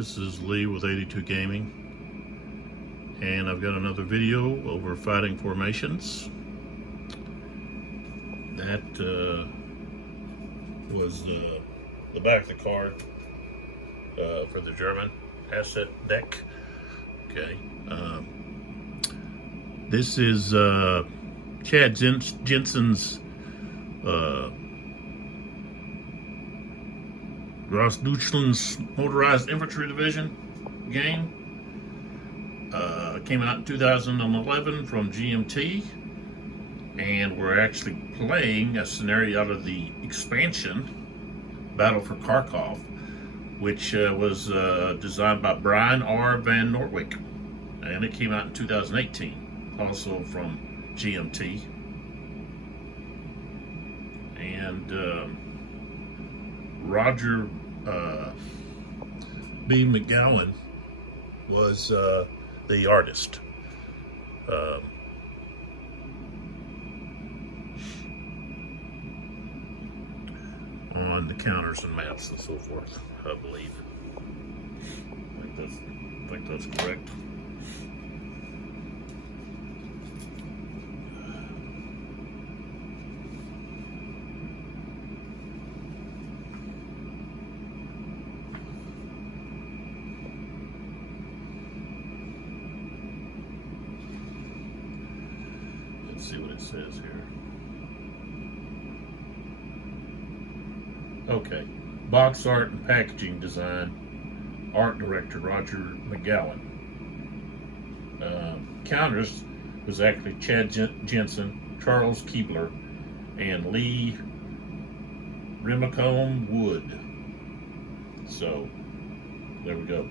This is Lee with 82 Gaming, and I've got another video over fighting formations. That was the back of the card for the German asset deck. Okay, this is Jensen's Grossdeutschland's Motorized Infantry Division game. Came out in 2011 from GMT, and we're actually playing a scenario out of the expansion Battle for Kharkov, which was designed by Bryan VanNortwick, and it came out in 2018, also from GMT. And Roger B. McGowan was the artist. On the counters and maps and so forth, I believe. I think that's correct. Let's see what it says here. Okay, box art and packaging design, art director Roger McGowan. Counters was actually Chad Jensen, Charles Keebler, and Lee Remicombe Wood. So, there we go.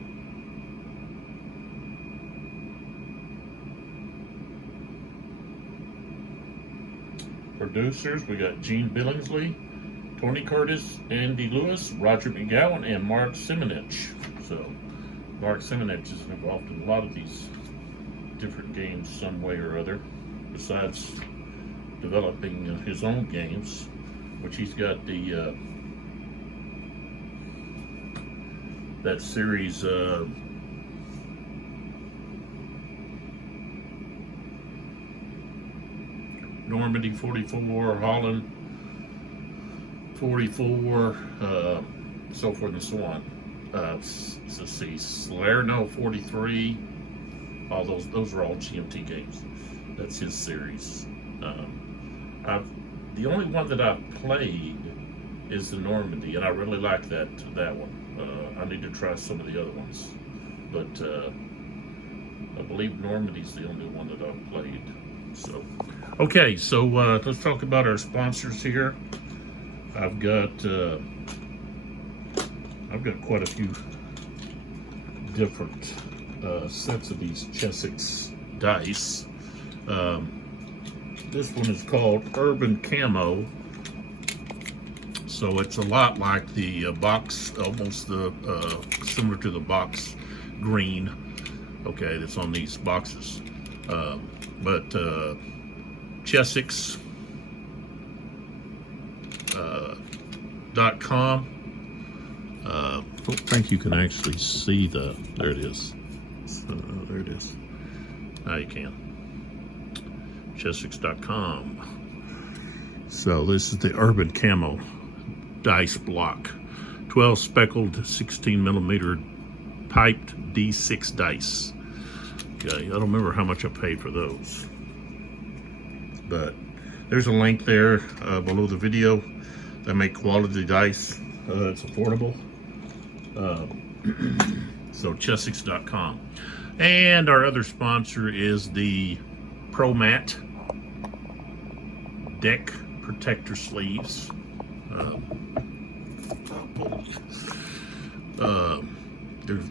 Producers, we got Gene Billingsley, Tony Curtis, Andy Lewis, Roger McGowan, and Mark Simonich. So, Mark Simonich is involved in a lot of these different games some way or other, besides developing his own games, which he's got the that series Normandy 44, Holland 44, so forth and so on. Let's see, Salerno 43, all those are all GMT games. That's his series. The only one that I've played is the Normandy, and I really like that one. I need to try some of the other ones, but I believe Normandy's the only one that I've played. So, okay, so let's talk about our sponsors here. I've got quite a few different sets of these Chessex dice. This one is called Urban Camo, so it's a lot like the box, almost similar to the box green. Okay, that's on these boxes, but Chessex. .com. I don't think you can actually see there it is. There it is. Now you can. Chessex.com. So this is the Urban Camo dice block. 12 speckled 16 millimeter piped D6 dice. Okay, I don't remember how much I paid for those, but there's a link there below the video. They make quality dice. It's affordable. So Chessex.com. And our other sponsor is the ProMat Deck Protector Sleeves. They're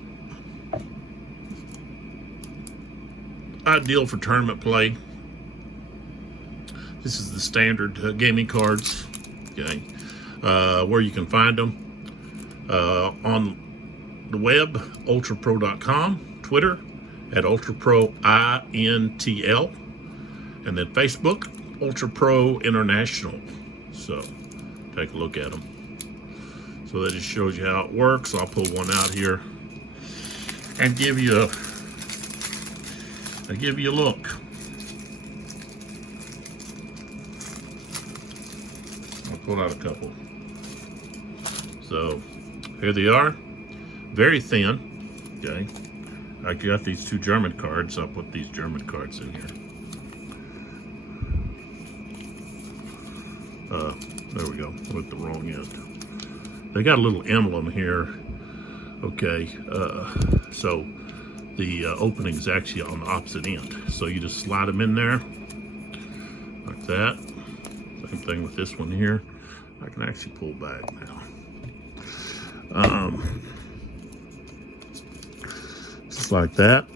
ideal for tournament play. This is the standard gaming cards. Okay. Where you can find them on the web, ultrapro.com, Twitter at ultraprointl, and then Facebook, ultrapro international. So take a look at them. So that just shows you how it works. I'll pull one out here. and give you a look. I'll pull out a couple. So here they are, very thin. Okay, I got these 2 German cards. I'll put these German cards in here. There we go, with the wrong end. They got a little emblem here. Okay, so the opening is actually on the opposite end. So you just slide them in there, like that. Same thing with this one here. I can actually pull back now. Just like that.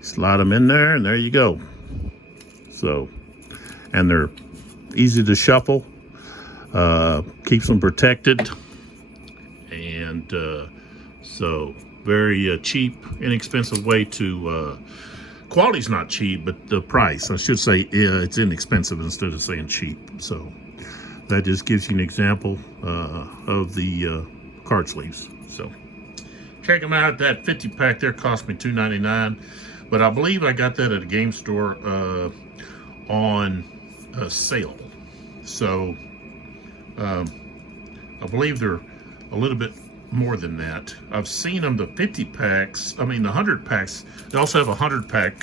Slide them in there, and there you go. So, and they're easy to shuffle, keeps them protected, and so very cheap, inexpensive way to, quality's not cheap, but the price, I should say, it's inexpensive instead of saying cheap. So that just gives you an example of the card sleeves. So check them out. That 50 pack there cost me $2.99, but I believe I got that at a game store on a sale. So I believe they're a little bit more than that. I've seen them, the 50 packs, I mean the 100 packs. They also have a 100 pack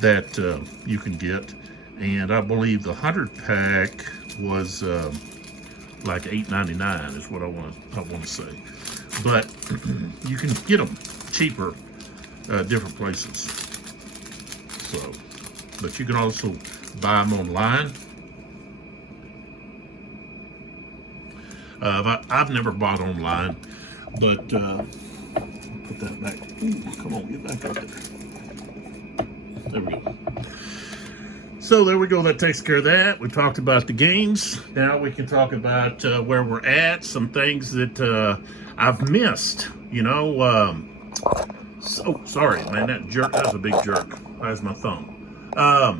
that you can get, and I believe the 100 pack was like $8.99 is what I want to say. But you can get them cheaper different places. So, but you can also buy them online. I've never bought online, but put that back. Ooh, come on, get back up there. There we go. So there we go. That takes care of that. We talked about the games. Now we can talk about where we're at, some things that I've missed. You know, so sorry, man. That was a big jerk. That's my thumb. I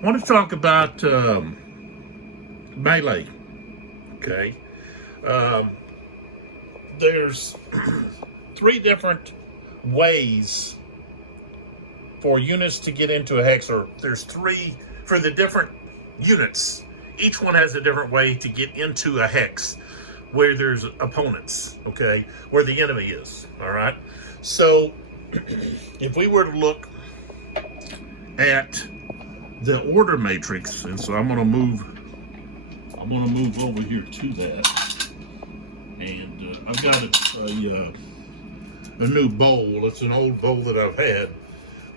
want to talk about melee. Okay, there's 3 different ways for units to get into a hex, or there's 3 for the different units. Each one has a different way to get into a hex where there's opponents, okay, where the enemy is, all right? So if we were to look at the order matrix, and so I'm going to move over here to that, and I've got a new bowl. It's an old bowl that I've had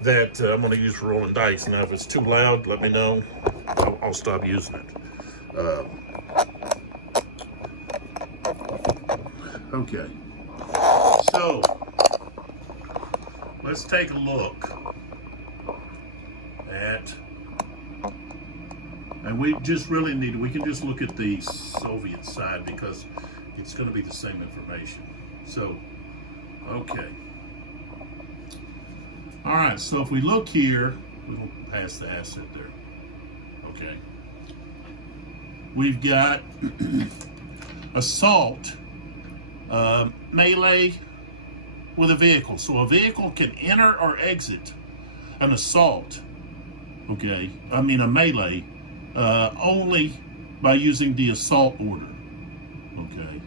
that I'm going to use for rolling dice. Now, if it's too loud, let me know. I'll stop using it. Okay, so let's take a look at. And we just really we can just look at the Soviet side because it's going to be the same information. So, okay. All right, so if we look here, we'll pass the asset there. Okay. We've got assault, melee with a vehicle. So a vehicle can enter or exit an assault, okay, I mean a melee, only by using the assault order. Okay,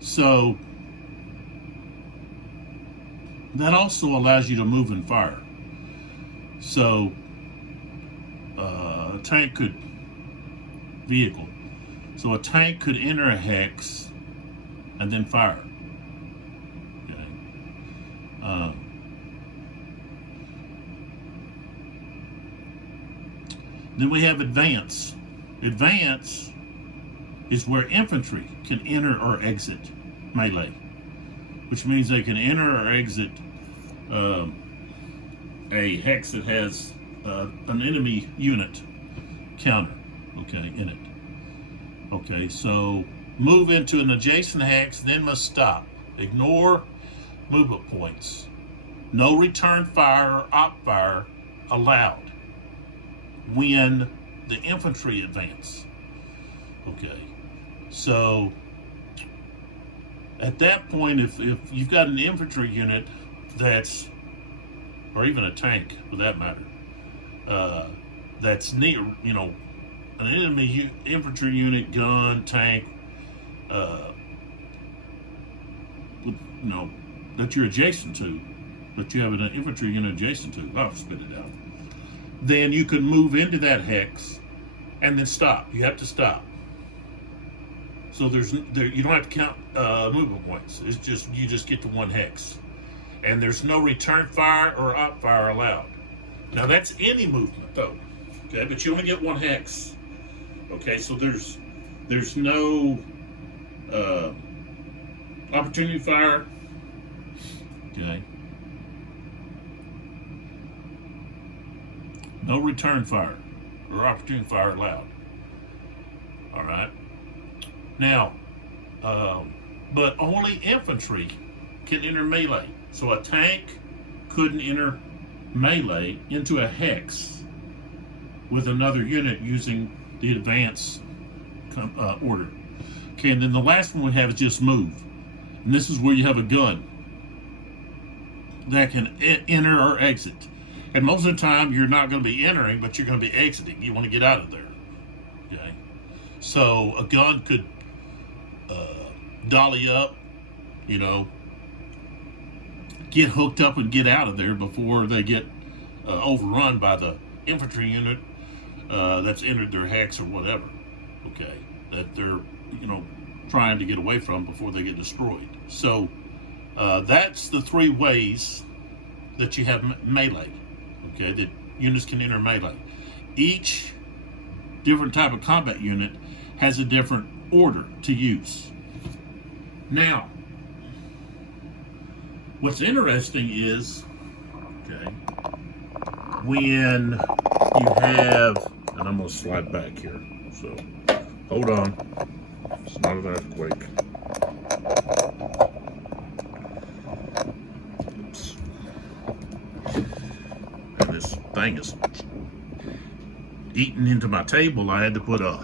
so that also allows you to move and fire. So a tank could vehicle. So a tank could enter a hex and then fire. Okay. Then we have advance. Advance is where infantry can enter or exit melee, which means they can enter or exit a hex that has an enemy unit counter, okay, in it. Okay, so move into an adjacent hex, then must stop. Ignore movement points. No return fire or op fire allowed when the infantry advance. Okay, so At that point, if you've got an infantry unit that's, or even a tank for that matter, that's near, an enemy infantry unit, gun, tank, that you're adjacent to, that you have an infantry unit adjacent to, I'll spit it out, then you can move into that hex and then stop. You have to stop. So you don't have to count movement points. It's just, you just get to one hex. And there's no return fire or op fire allowed. Now that's any movement though. Okay, but you only get one hex. Okay, so there's no opportunity fire. Okay. No return fire or opportunity fire allowed. All right. Now, but only infantry can enter melee. So a tank couldn't enter melee into a hex with another unit using the advance order. Okay, and then the last one we have is just move. And this is where you have a gun that can enter or exit. And most of the time you're not going to be entering, but you're going to be exiting. You want to get out of there. Okay, so a gun could dolly up, get hooked up and get out of there before they get overrun by the infantry unit that's entered their hex or whatever, okay, that they're, trying to get away from before they get destroyed. So that's the three ways that you have melee, okay, that units can enter melee. Each different type of combat unit has a different order to use. Now, what's interesting is, okay, when you have, and I'm going to slide back here, so hold on, it's not an earthquake. Oops. And this thing is eating into my table. I had to put a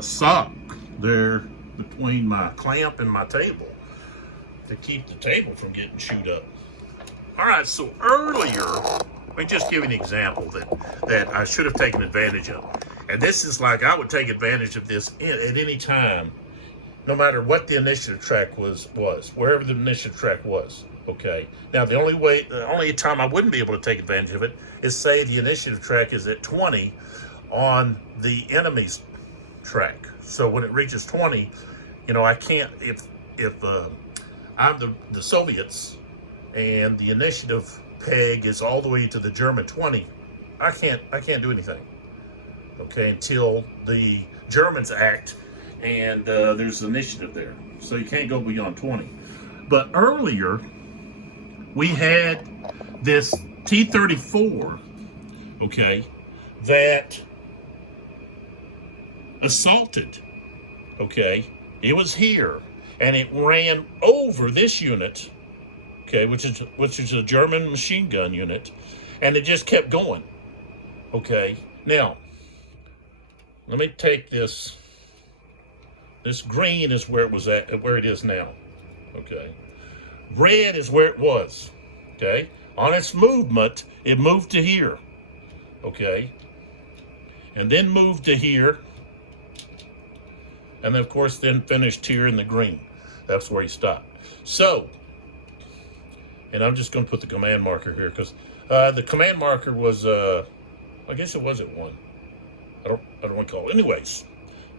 sock there between my clamp and my table to keep the table from getting chewed up. All right, so earlier, let me just give you an example that I should have taken advantage of. And this is like, I would take advantage of this at any time, no matter what the initiative track was, wherever the initiative track was, okay? Now, the only time I wouldn't be able to take advantage of it is, say, the initiative track is at 20 on the enemy's track. So when it reaches 20, I can't, if I'm the Soviets and the initiative peg is all the way to the German 20, I can't do anything, okay, until the Germans act and there's initiative there. So you can't go beyond 20. But earlier, we had this T-34, okay, that assaulted, okay, it was here, and it ran over this unit, okay, which is a German machine gun unit, and it just kept going, okay. Now, let me take this. This green is where it was at, where it is now, okay. Red is where it was, okay. On its movement, it moved to here, okay, and then moved to here, and then, of course, then finished here in the green. That's where he stopped. So, and I'm just going to put the command marker here because the command marker was, I guess it was at 1. I don't want to call it. Anyways,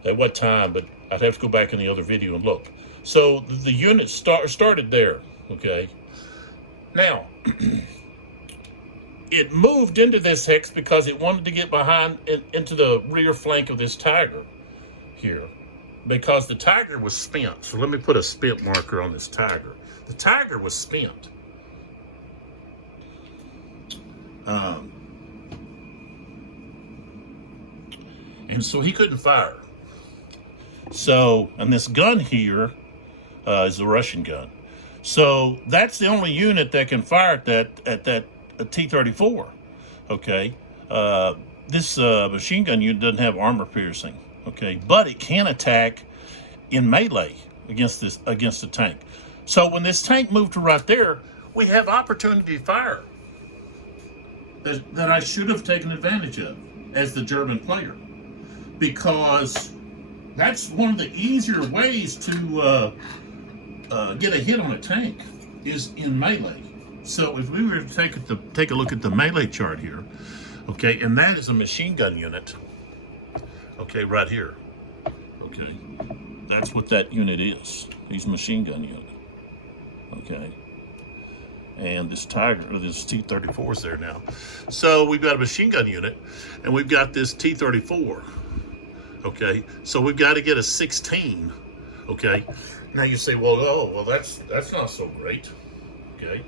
at what time? But I'd have to go back in the other video and look. So the unit started there. Okay. Now, it moved into this hex because it wanted to get behind into the rear flank of this Tiger here, because the Tiger was spent. So let me put a spent marker on this Tiger. The Tiger was spent. And so he couldn't fire. So, and this gun here is a Russian gun. So that's the only unit that can fire at that T-34. Okay, this machine gun unit doesn't have armor piercing. Okay, but it can attack in melee. against the tank. So when this tank moved to right there, we have opportunity fire that I should have taken advantage of as the German player, because that's one of the easier ways to get a hit on a tank is in melee. So if we were to take a look at the melee chart here, okay, and that is a machine gun unit, okay, right here, okay, that's what that unit is. He's a machine gun unit, okay, and this Tiger, or this T-34 is there now. So we've got a machine gun unit, and we've got this T-34, okay, so we've got to get a 16, okay. Now you say, well, that's not so great, okay.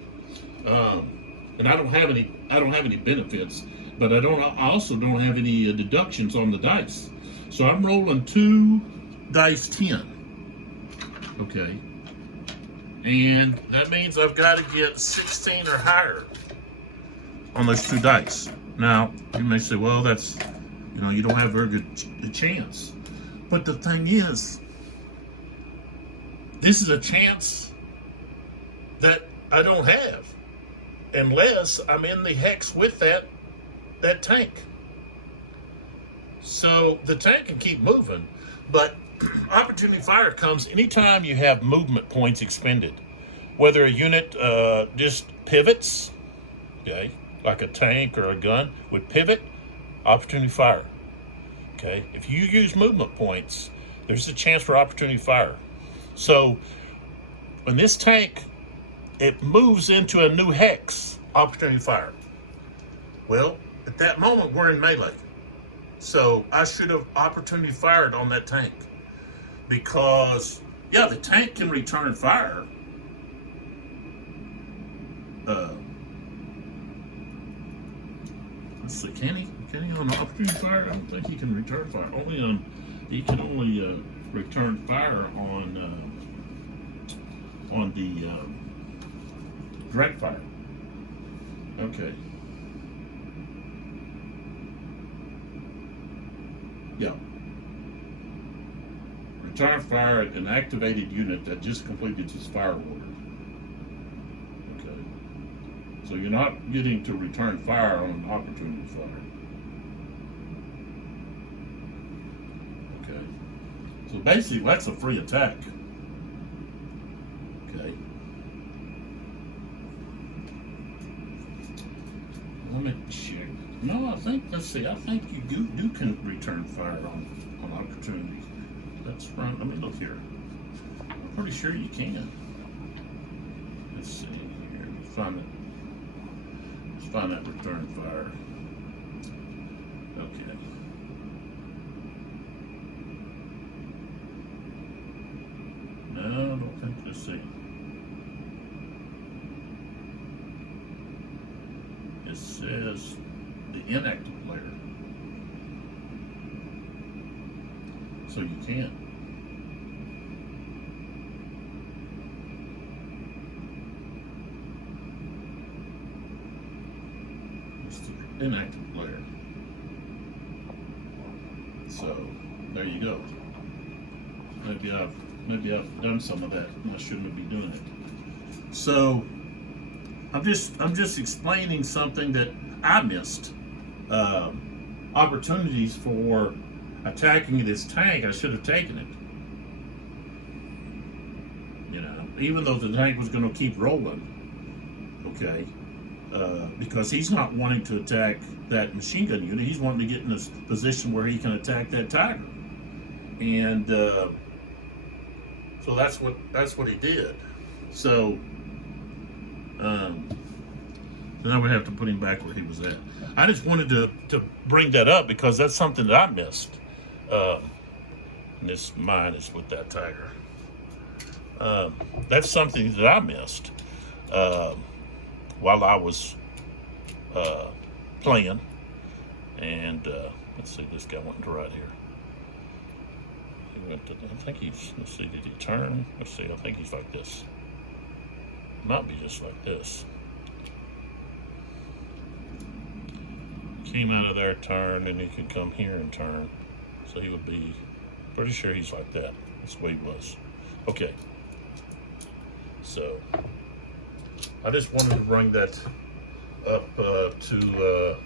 And I don't have any benefits, but I also don't have any deductions on the dice. So I'm rolling 2 dice 10, okay. And that means I've got to get 16 or higher on those 2 dice. Now you may say, well, that's, you don't have a very good chance. But the thing is, this is a chance that I don't have unless I'm in the hex with that tank. So the tank can keep moving, but opportunity fire comes anytime you have movement points expended. Whether a unit just pivots, okay, like a tank or a gun would pivot, opportunity fire. Okay, if you use movement points, there's a chance for opportunity fire. So when this tank, it moves into a new hex, opportunity fire. Well, at that moment, we're in melee. So I should have opportunity fired on that tank. Because, yeah, the tank can return fire. Let's see, can he on opportunity fire? I don't think he can return fire. He can only return fire on the direct fire. Okay. Yeah. Return fire at an activated unit that just completed its fire order. Okay. So you're not getting to return fire on opportunity fire. Okay. So basically, that's a free attack. Okay. Let me check. No, I think, let's see, I think you do can return fire on opportunity. That's right. Let me look here. I'm pretty sure you can. Let's see here. Let's find that return fire. Okay. No, I don't think. Let's see. It says the inactive player. So you can. It's the inactive player. So there you go. Maybe I've done some of that and I shouldn't be doing it. So I'm just explaining something that I missed. Opportunities for attacking this tank, I should have taken it. Even though the tank was going to keep rolling, okay, because he's not wanting to attack that machine gun unit. He's wanting to get in a position where he can attack that Tiger, and so that's what he did. So now we have to put him back where he was at. I just wanted to bring that up because that's something that I missed. And this mine is with that Tiger. That's something that I missed while I was playing. And let's see, this guy went to right here. He went to, I think let's see, did he turn? Let's see, I think he's like this. Might be just like this. Came out of there, turned, and he can come here and turn. So he would be, pretty sure he's like that. That's the way he was. Okay. So I just wanted to bring that up to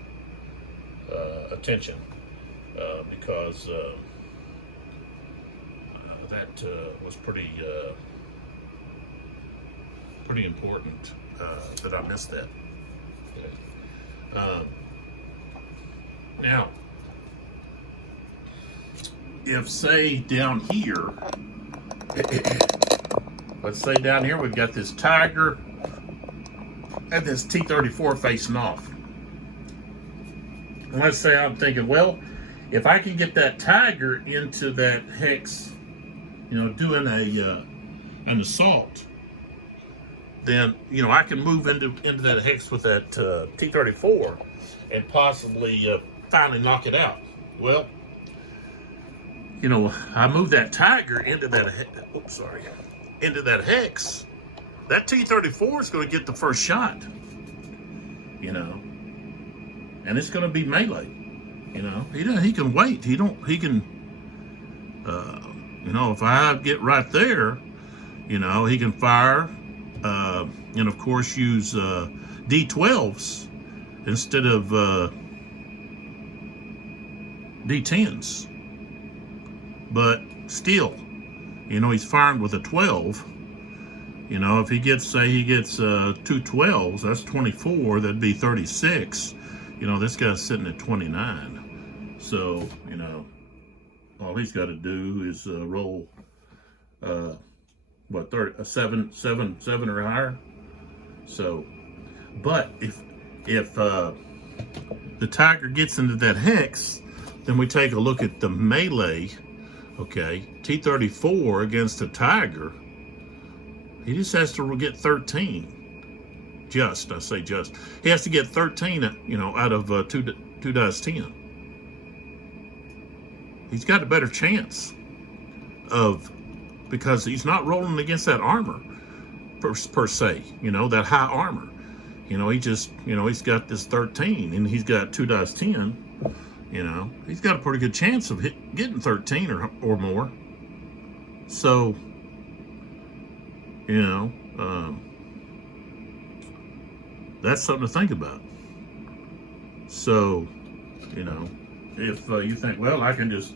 attention because that was pretty important that I missed that. Okay. Now, if say down here, let's say down here we've got this Tiger and this T-34 facing off. And let's say I'm thinking, well, if I can get that Tiger into that hex, doing an assault, then I can move into that hex with that T-34 and possibly finally knock it out. Well, I move that Tiger into that into that hex. That T-34 is going to get the first shot, and it's going to be melee. He can wait. He can, if I get right there, he can fire, and of course use D12s instead of D10s. But still, he's firing with a 12. If he gets, say he gets 2 12s, that's 24, that'd be 36. This guy's sitting at 29. So, all he's got to do is roll, 7 or higher. So, but if the Tiger gets into that hex, then we take a look at the melee. Okay, T-34 against the Tiger. He just has to get 13. I say just. He has to get 13, out of 2 dice 10. He's got a better chance because he's not rolling against that armor per se, that high armor. He just, he's got this 13 and he's got 2 dice 10. He's got a pretty good chance of getting 13 or more. So, that's something to think about. So, if you think, well, I can just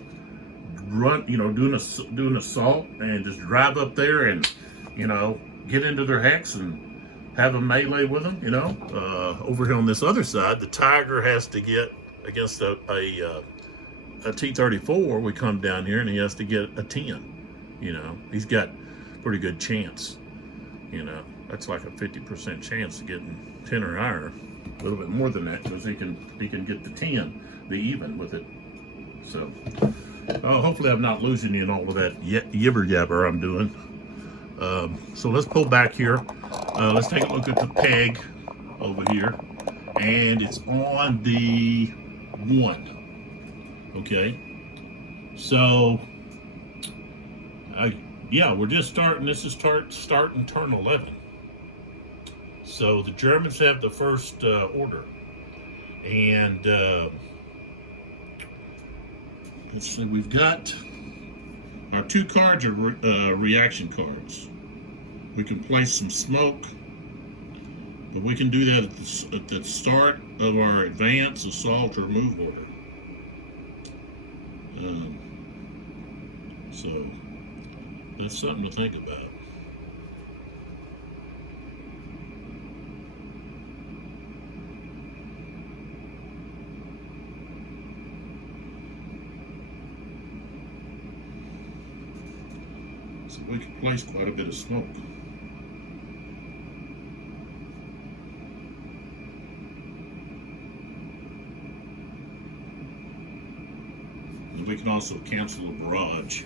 run, do an assault and just drive up there and, get into their hex and have a melee with them, over here on this other side, the Tiger has to get against a T-34. We come down here and he has to get a 10. He's got pretty good chance. That's like a 50% chance of getting 10 or higher. A little bit more than that because he can get the 10, the even with it. So hopefully I'm not losing you in all of that yibber yabber I'm doing. So let's pull back here. Let's take a look at the peg over here, and it's on the 1. Okay, so we're just starting. This is starting turn 11. So the Germans have the first order, and let's see. We've got our 2 cards are reaction cards. We can place some smoke, but we can do that at the start of our advance, assault, or move order. So that's something to think about. So we can place quite a bit of smoke. And we can also cancel a barrage.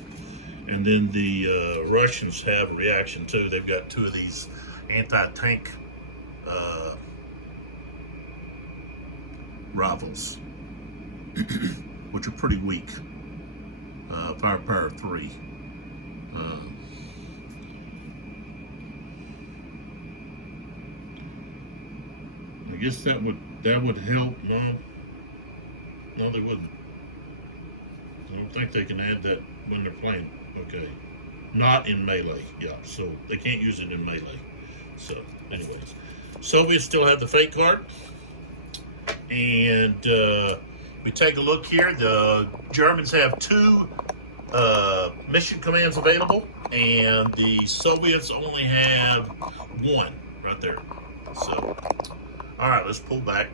And then the Russians have a reaction too. They've got 2 of these anti-tank rifles, which are pretty weak. Firepower 3. I guess that would help. No, they wouldn't. I don't think they can add that when they're playing. Okay. not in melee. Yeah, so they can't use it in melee. So, anyways, Soviets still have the fake card, and we take a look here. The Germans have 2 mission commands available, and the Soviets only have 1 right there. So, all right, let's pull back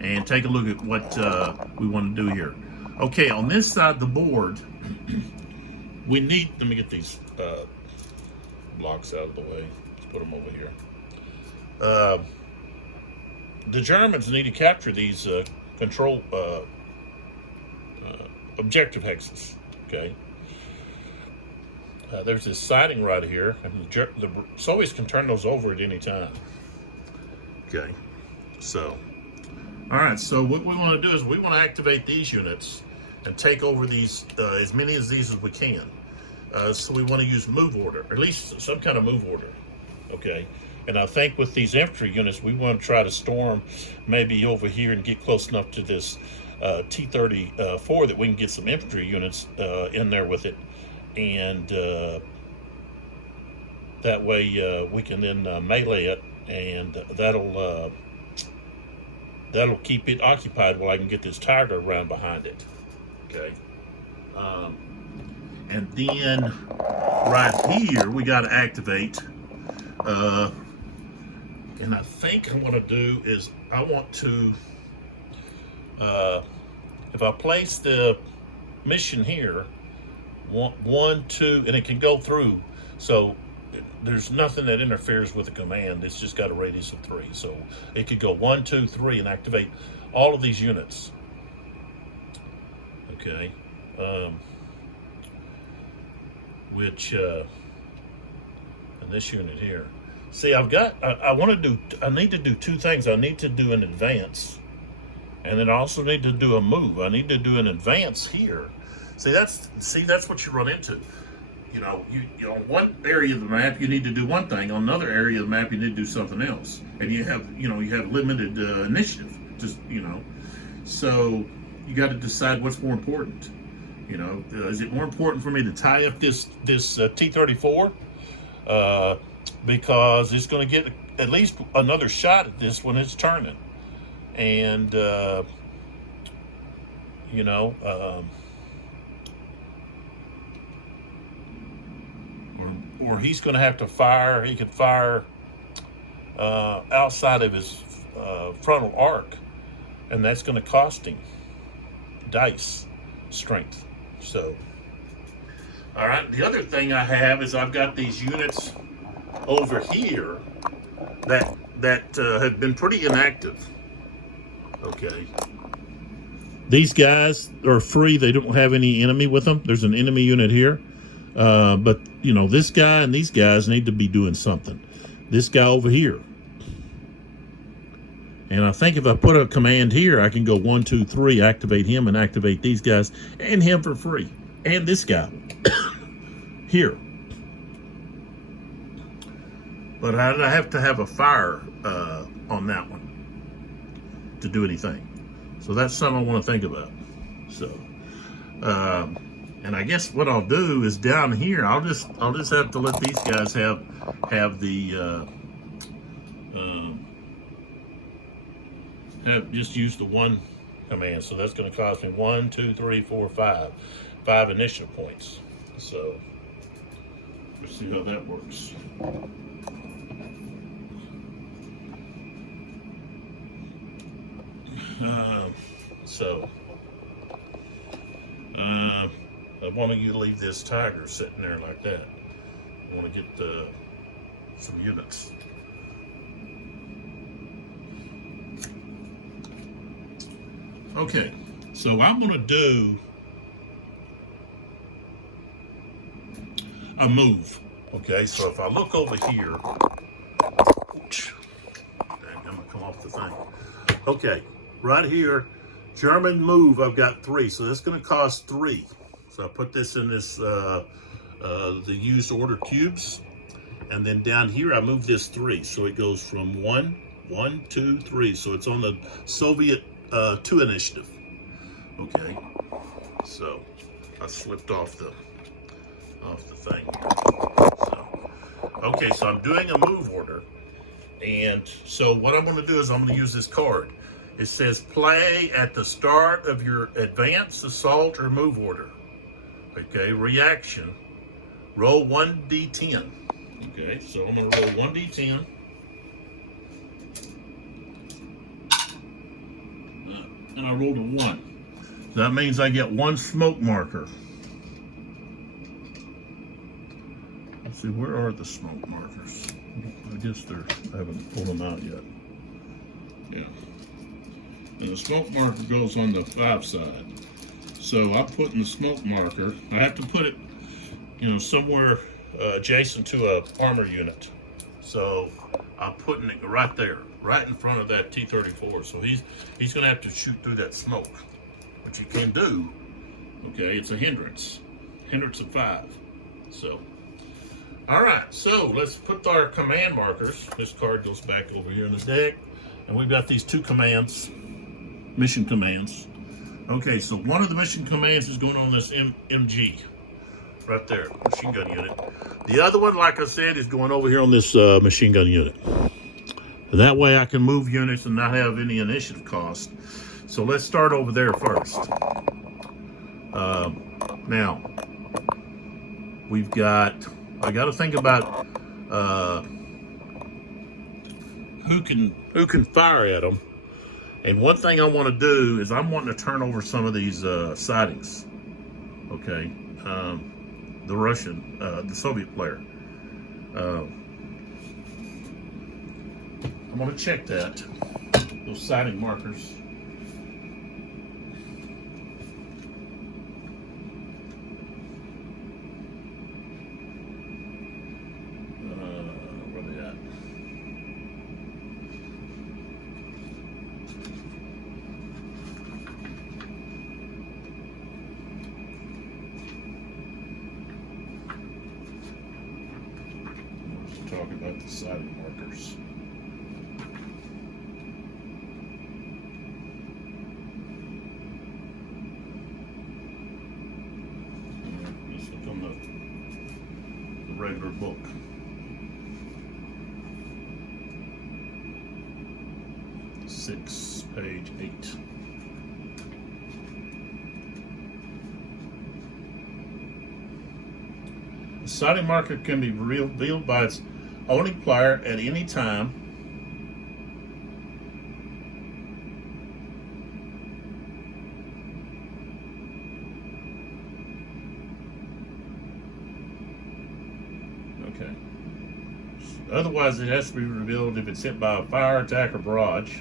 and take a look at what we want to do here. Okay, on this side of the board, we need, let me get these blocks out of the way. Let's put them over here. The Germans need to capture these control objective hexes, okay? There's this siding right here, and the Soviets can turn those over at any time. Okay, so, all right, so what we want to do is we want to activate these units and take over these, as many of these as we can. So we want to use move order, or at least some kind of move order, okay? And I think with these infantry units, we want to try to storm maybe over here and get close enough to this T-34 that we can get some infantry units in there with it. And that way we can then melee it, and that'll keep it occupied while I can get this Tiger around behind it. Okay. And then right here we got to activate. And I think what I want to do is I want to, if I place the mission here, 1, 2, and it can go through. So there's nothing that interferes with the command. It's just got a radius of 3. So it could go 1, 2, 3 and activate all of these units. Okay. And this unit here. See, I need to do 2 things. I need to do an advance, and then I also need to do a move. I need to do an advance here. See, that's what you run into. You know, you on one area of the map you need to do one thing. On another area of the map you need to do something else, and you have limited initiative. Just so you got to decide what's more important. Is it more important for me to tie up this T-34? Because it's going to get at least another shot at this when it's turning, and or he's going to have to fire. He could fire outside of his frontal arc, and that's going to cost him dice strength. So, all right. The other thing I have is I've got these units over here that have been pretty inactive. Okay. These guys are free. They don't have any enemy with them. There's an enemy unit here. But, this guy and these guys need to be doing something. This guy over here. And I think if I put a command here, I can go 1, 2, 3, activate him and activate these guys and him for free. And this guy here. But I have to have a fire on that one to do anything. So that's something I want to think about. So, and I guess what I'll do is down here, I'll just have to let these guys have the just use the 1 command. So that's going to cost me 1, 2, 3, 4, 5 initiative points. So let's see how that works. I want you to leave this Tiger sitting there like that. I want to get some units. Okay, so I'm going to do a move. Okay, so if I look over here, oops, I'm going to come off the thing. Okay, right here, German move, I've got 3, so that's going to cost 3. So I put this in this, the used order cubes, and then down here I move this 3, so it goes from 1, 2, 3. So it's on the Soviet 2 initiative. Okay, so I slipped off the off the thing. So, okay, so I'm doing a move order. And so what I'm going to do is I'm going to use this card. It says play at the start of your advance, assault, or move order. Okay, reaction. Roll 1d10. Okay, so I'm going to roll 1d10. And I rolled a 1. That means I get 1 smoke marker. Let's see, where are the smoke markers? I guess I haven't pulled them out yet. Yeah. And the smoke marker goes on the 5 side. So I'm putting the smoke marker. I have to put it, somewhere adjacent to a armor unit. So I'm putting it right there, right in front of that T-34. So he's going to have to shoot through that smoke, which he can do. Okay, it's a hindrance of 5. So, all right. So let's put our command markers. This card goes back over here in the deck, and we've got these 2 commands, mission commands. Okay, so one of the mission commands is going on this MG. Right there, machine gun unit. The other one, like I said, is going over here on this machine gun unit. And that way I can move units and not have any initiative cost. So let's start over there first. Now, I got to think about who can fire at them. And one thing I want to do is I'm wanting to turn over some of these sightings. Okay. The Russian, the Soviet player. I'm going to check that, those sighting markers. Where are they at? Talk about the sighting markers. Let's look on the regular book. Page 8. The sighting marker can be revealed by its owning player at any time. Okay. Otherwise, it has to be revealed if it's hit by a fire attack or barrage,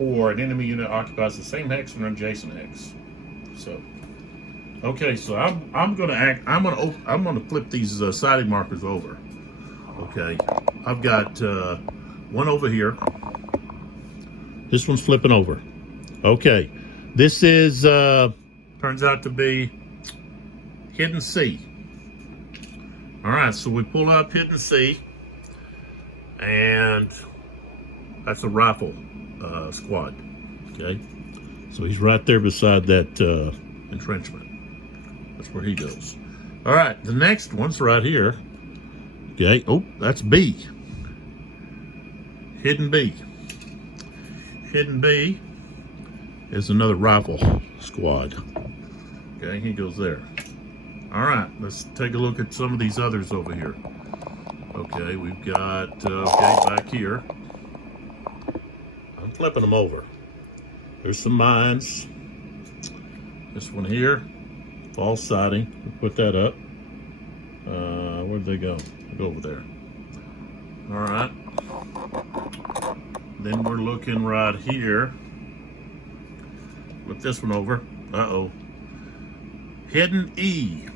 or an enemy unit occupies the same hex or an adjacent hex. So, okay, so I'm gonna flip these sighting markers over. Okay, I've got one over here. This one's flipping over. Okay, this is turns out to be Hidden C. All right, so we pull up Hidden C, and that's a rifle squad. Okay, so he's right there beside that entrenchment. That's where he goes. All right, the next one's right here. Okay, oh, that's B. Hidden B. Hidden B is another rifle squad. Okay, he goes there. All right, let's take a look at some of these others over here. Okay, we've got, back here. I'm flipping them over. There's some mines. This one here, false sighting. We'll put that up. Where'd they go? Go over there. All right. Then we're looking right here. Flip this one over. Uh-oh. Hidden E.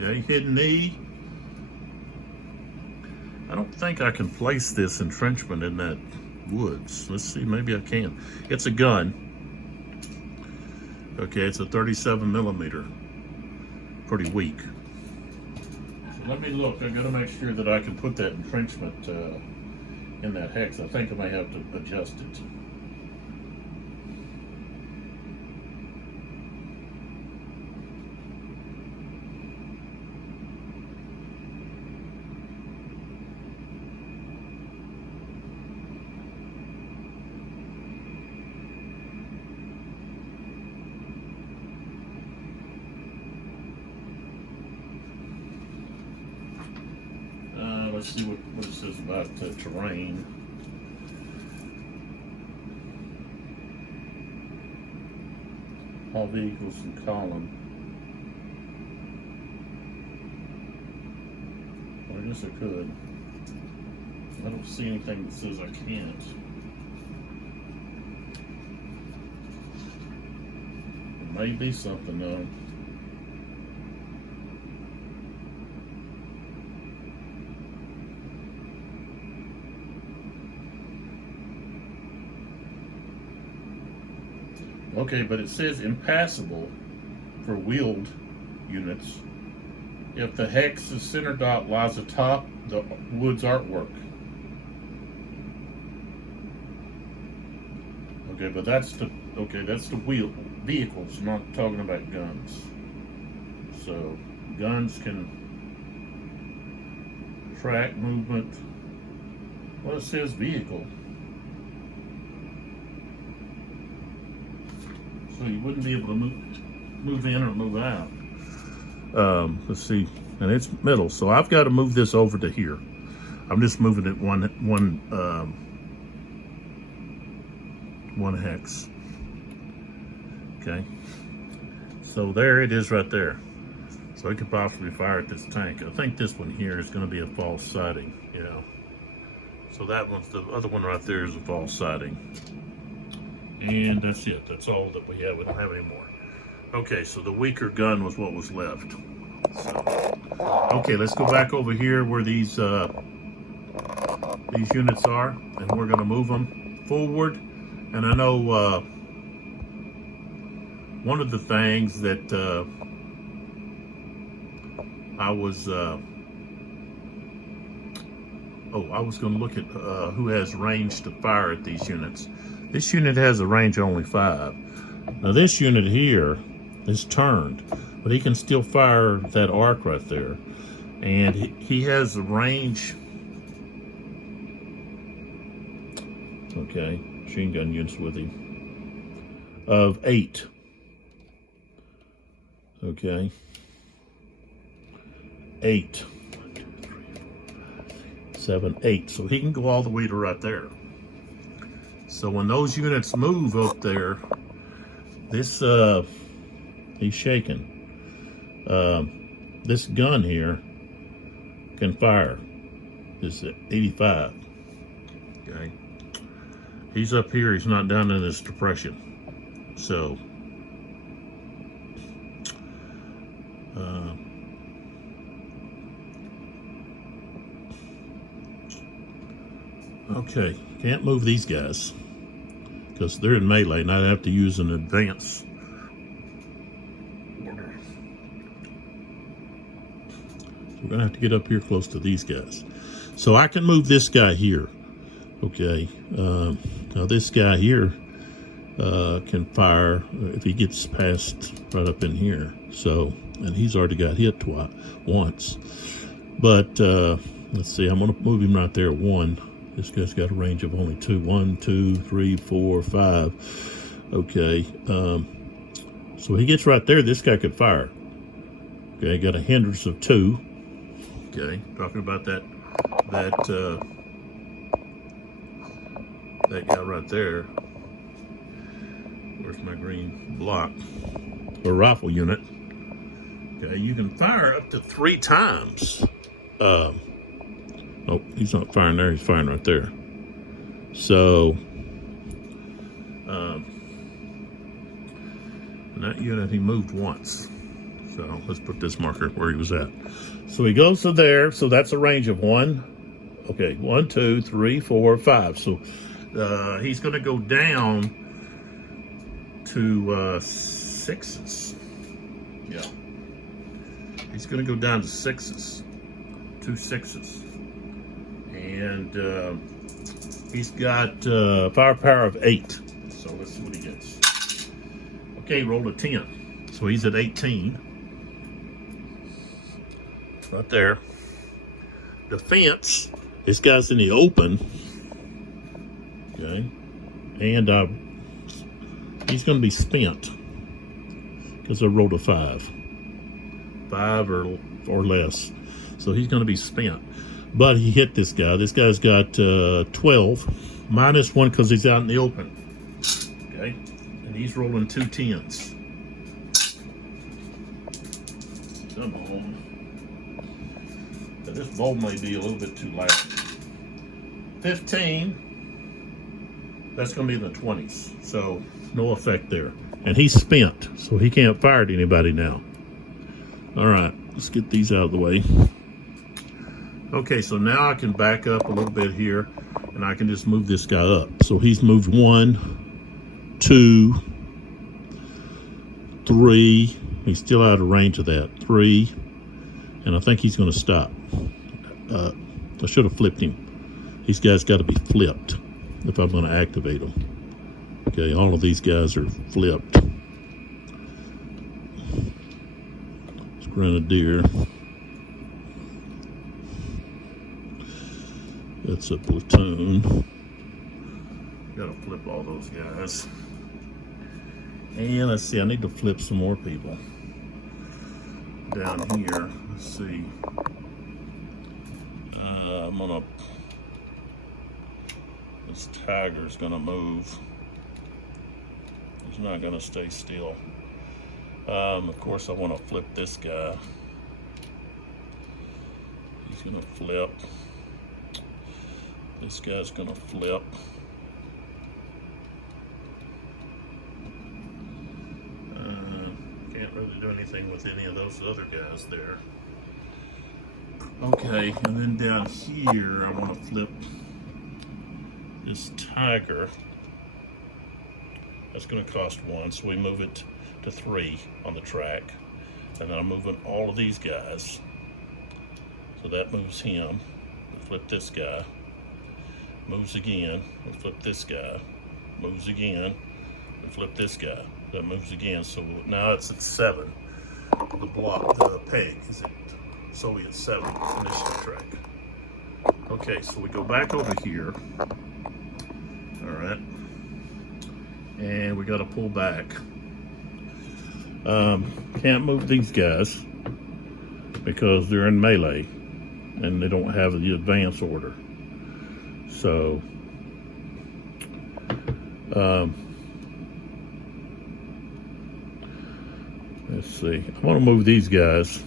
Okay, Hidden E. I don't think I can place this entrenchment in that woods. Let's see, maybe I can. It's a gun. Okay, it's a 37 millimeter. Pretty weak. So let me look. I gotta make sure that I can put that entrenchment in that hex. I think I may have to adjust it. let's see what it says about terrain. All vehicles in column. Well, I guess I could. I don't see anything that says I can't. There may be something though. Okay, but it says impassable for wheeled units if the hex's center dot lies atop the wood's artwork. Okay, but that's the wheel vehicles, not talking about guns. So guns can track movement. Well, it says vehicle. So you wouldn't be able to move in or move out. Let's see, and it's middle, so I've got to move this over to here. I'm just moving it one hex. Okay, so there it is right there. So it could possibly fire at this tank. I think this one here is going to be a false sighting. So that one's the other one right there is a false sighting. And that's it. That's all that we have. We don't have any more. Okay, so the weaker gun was what was left. So, okay, let's go back over here where these units are, and we're going to move them forward. And I know one of the things that I was going to look at who has range to fire at these units. This unit has a range of only 5. Now this unit here is turned, but he can still fire that arc right there. And he has a range, okay, machine gun units with him, of 8. Okay. 8. 7, 8. So he can go all the way to right there. So when those units move up there, this he's shaking. This gun here can fire. This is 85. Okay. He's up here. He's not down in this depression. So okay, can't move these guys because they're in melee, and I'd have to use an advance order. So we're gonna have to get up here close to these guys. So I can move this guy here. Okay, now this guy here can fire if he gets past right up in here. So, and he's already got hit once. But let's see, I'm gonna move him right there 1. This guy's got a range of only 2. 1, 2, 3, 4, 5. Okay, so he gets right there. This guy could fire. Okay, got a hindrance of 2. Okay, talking about that guy right there. Where's my green block? A rifle unit. Okay, you can fire up to 3 times. Oh, he's not firing there. He's firing right there. So, in that unit, he moved once. So let's put this marker where he was at. So he goes to there. So that's a range of 1. Okay, 1, 2, 3, 4, 5. So he's going to go down to 6s. Yeah. He's going to go down to 6s. 2 6s. And he's got firepower of 8. So let's see what he gets. Okay, rolled a 10. So he's at 18. Right there. Defense. This guy's in the open. Okay. And he's going to be spent because I rolled a 5. 5 or less. So he's going to be spent. But he hit this guy. This guy's got 12, minus 1 because he's out in the open. Okay, and he's rolling 2 10s. Come on. Now, this bowl may be a little bit too loud. 15. That's going to be in the 20s. So no effect there. And he's spent, so he can't fire at anybody now. All right, let's get these out of the way. Okay, so now I can back up a little bit here, and I can just move this guy up. So he's moved 1, 2, 3. He's still out of range of that. 3, and I think he's going to stop. I should have flipped him. These guys got to be flipped if I'm going to activate them. Okay, all of these guys are flipped. It's Grenadier. That's a platoon. Gotta flip all those guys. And let's see, I need to flip some more people. Down here, let's see. I'm gonna, this tiger's gonna move. He's not gonna stay still. Of course, I want to flip this guy. He's gonna flip. This guy's gonna flip. Can't really do anything with any of those other guys there. Okay, and then down here, I want to flip this tiger. That's going to cost 1, so we move it to 3 on the track. And then I'm moving all of these guys. So that moves him. We flip this guy. Moves again. We flip this guy. Moves again. We flip this guy. That moves again. So now it's at 7. The block, the peg is at Soviet 7 initiative track. Okay, so we go back over here. All right. And we got to pull back. Can't move these guys because they're in melee and they don't have the advance order. So let's see. I want to move these guys.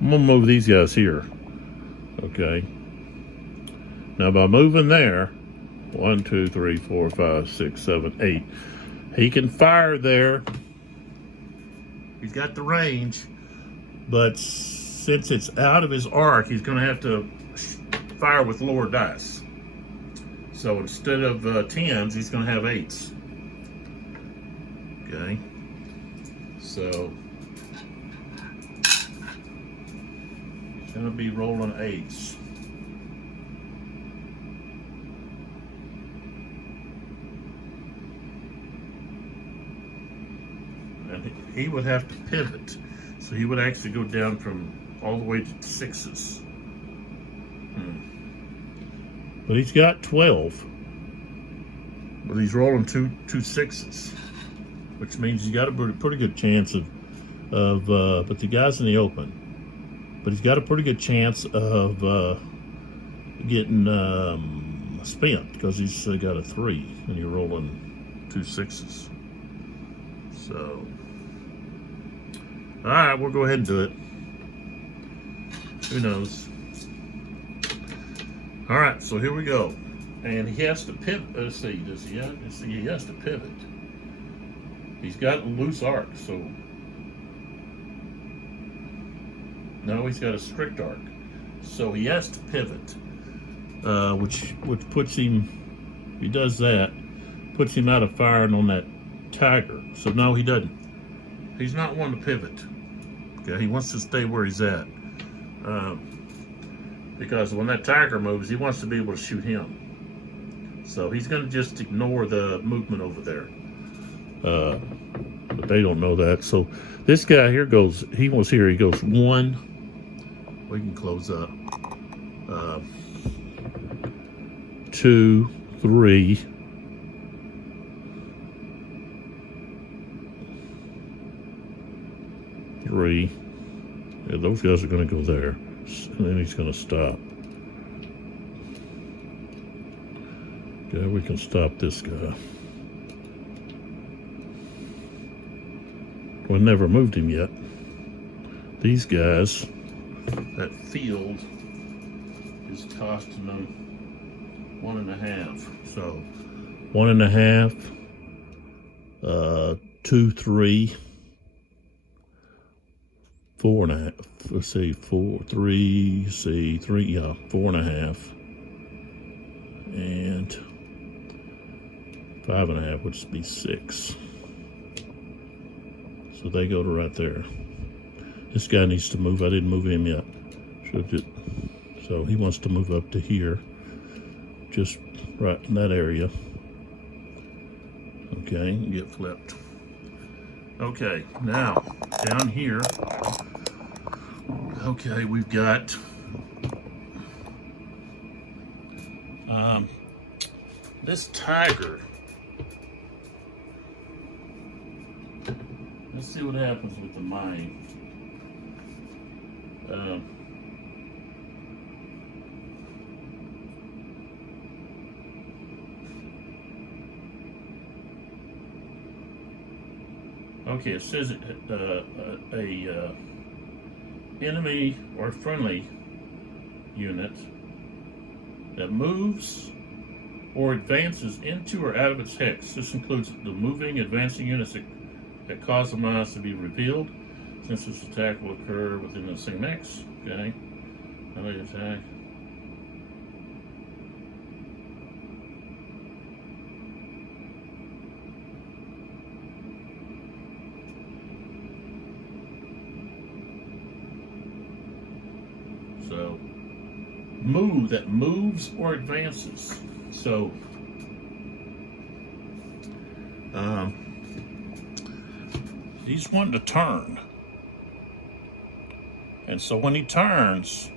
I'm gonna move these guys here. Okay. Now by moving there, 1, 2, 3, 4, 5, 6, 7, 8. He can fire there. He's got the range, but since it's out of his arc, he's going to have to fire with lower dice. So instead of 10s, he's going to have 8s. Okay. So he's going to be rolling 8s. He would have to pivot, so he would actually go down from all the way to 6s. But he's got 12, but he's rolling two 6s, which means he's got a pretty good chance of but the guy's in the open, but he's got a pretty good chance of getting spent because he's got a 3 and you're rolling 2 6s. So. All right, we'll go ahead and do it. Who knows? All right, so here we go. And he has to pivot. Let's see, does he have? Let's see, he has to pivot. He's got a loose arc, so. No, he's got a strict arc. So he has to pivot, which puts him, if he does that, puts him out of firing on that tiger. So no, he doesn't. He's not one to pivot. Okay, he wants to stay where he's at. Because when that tiger moves, he wants to be able to shoot him. So he's going to just ignore the movement over there. But they don't know that. So this guy here goes, he was here, he goes 1. We can close up. 2, 3. 3. Yeah, those guys are going to go there. And then he's going to stop. Okay, we can stop this guy. We never moved him yet. These guys, that field is costing them 1.5. So 1.5, 2, 3, 4.5. Let's see, 4, 3, see, 3, yeah, 4.5. And 5.5 would be 6. So they go to right there. This guy needs to move. I didn't move him yet. Should have. So he wants to move up to here, just right in that area. Okay, get flipped. Okay, now down here. Okay, we've got this tiger. Let's see what happens with the mine. Okay, it says enemy or friendly unit that moves or advances into or out of its hex. This includes the moving, advancing units that cause the mines to be revealed, since this attack will occur within the same hex. Okay, another attack. So, move, that moves or advances. So, he's wanting to turn. And so when he turns,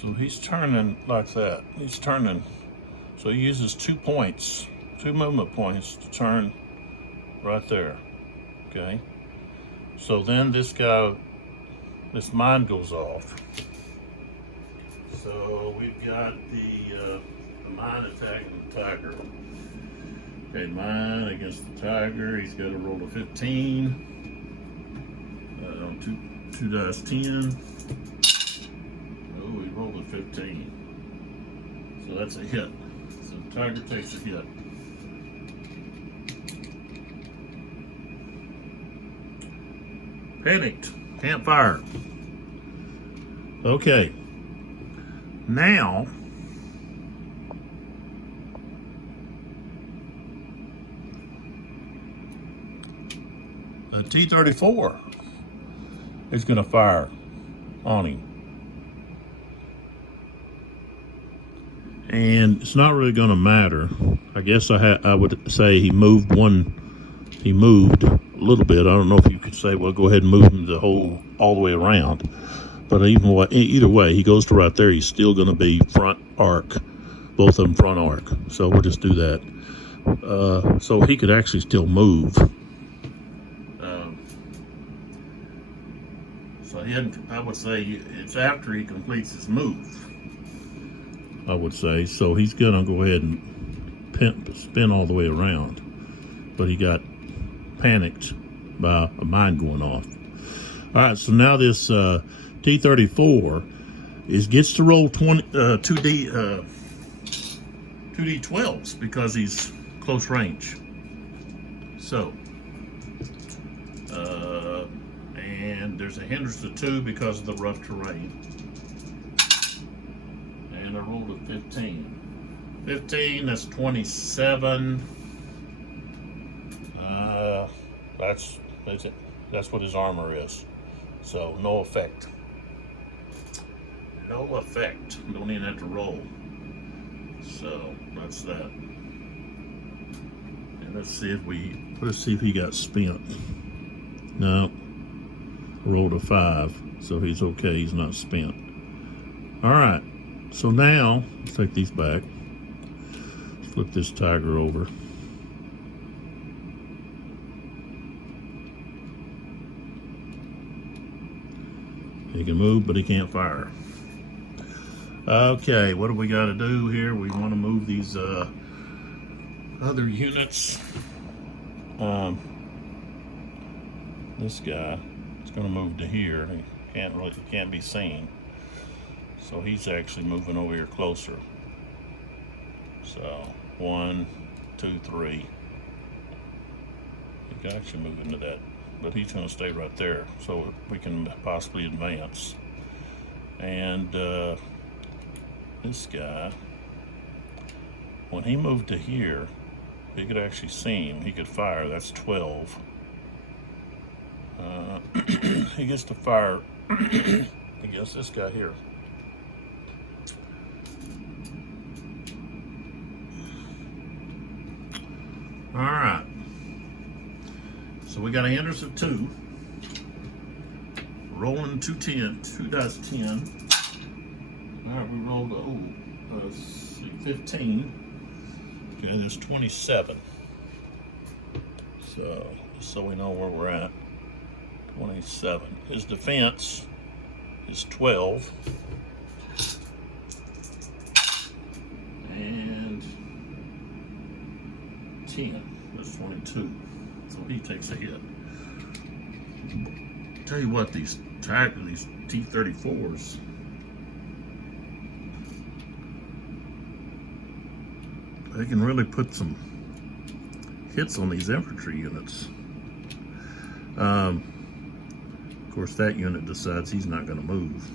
so he's turning like that. He's turning. So he uses 2 points, 2 movement points to turn right there. Okay. So then this guy, this mine goes off. So we've got the mine attacking the tiger. Okay, mine against the tiger. He's got to roll a 15. 2 dice 10. Oh, he rolled a 15. So that's a hit. So the tiger takes a hit. Panicked. Can't fire. Okay. Now, a T-34 is going to fire on him. And it's not really going to matter. I guess I would say he moved a little bit. I don't know if you could say, well, go ahead and move him all the way around. But either way, he goes to right there. He's still going to be front arc, both of them front arc. So we'll just do that. So he could actually still move. So I would say it's after he completes his move. I would say. So he's going to go ahead and spin all the way around. But he got panicked by a mine going off. All right, so now this T-34 gets to roll 2D12s because he's close range. So, and there's a hindrance to 2 because of the rough terrain. And I rolled a 15. 15, that's 27. That's what his armor is. So no effect. No effect. Don't even have to roll. So that's that. And let's see if he got spent. No. Rolled a 5, so he's okay. He's not spent. All right. So now let's take these back. Flip this tiger over. He can move, but he can't fire. Okay, what do we got to do here? We want to move these other units. This guy is going to move to here. He can't be seen. So he's actually moving over here closer. So 1, 2, 3. He can actually move into that, but he's going to stay right there so we can possibly advance. And this guy, when he moved to here, you could actually see him. He could fire. That's 12. He gets to fire against this guy here. All right. So we got a Anders of 2. Rolling 2 dice 10. All right, we rolled 15. Okay, there's 27. So we know where we're at. 27. His defense is 12. And 10. That's 22. So he takes a hit. Tell you what, these T-34s, they can really put some hits on these infantry units. Of course, that unit decides he's not going to move.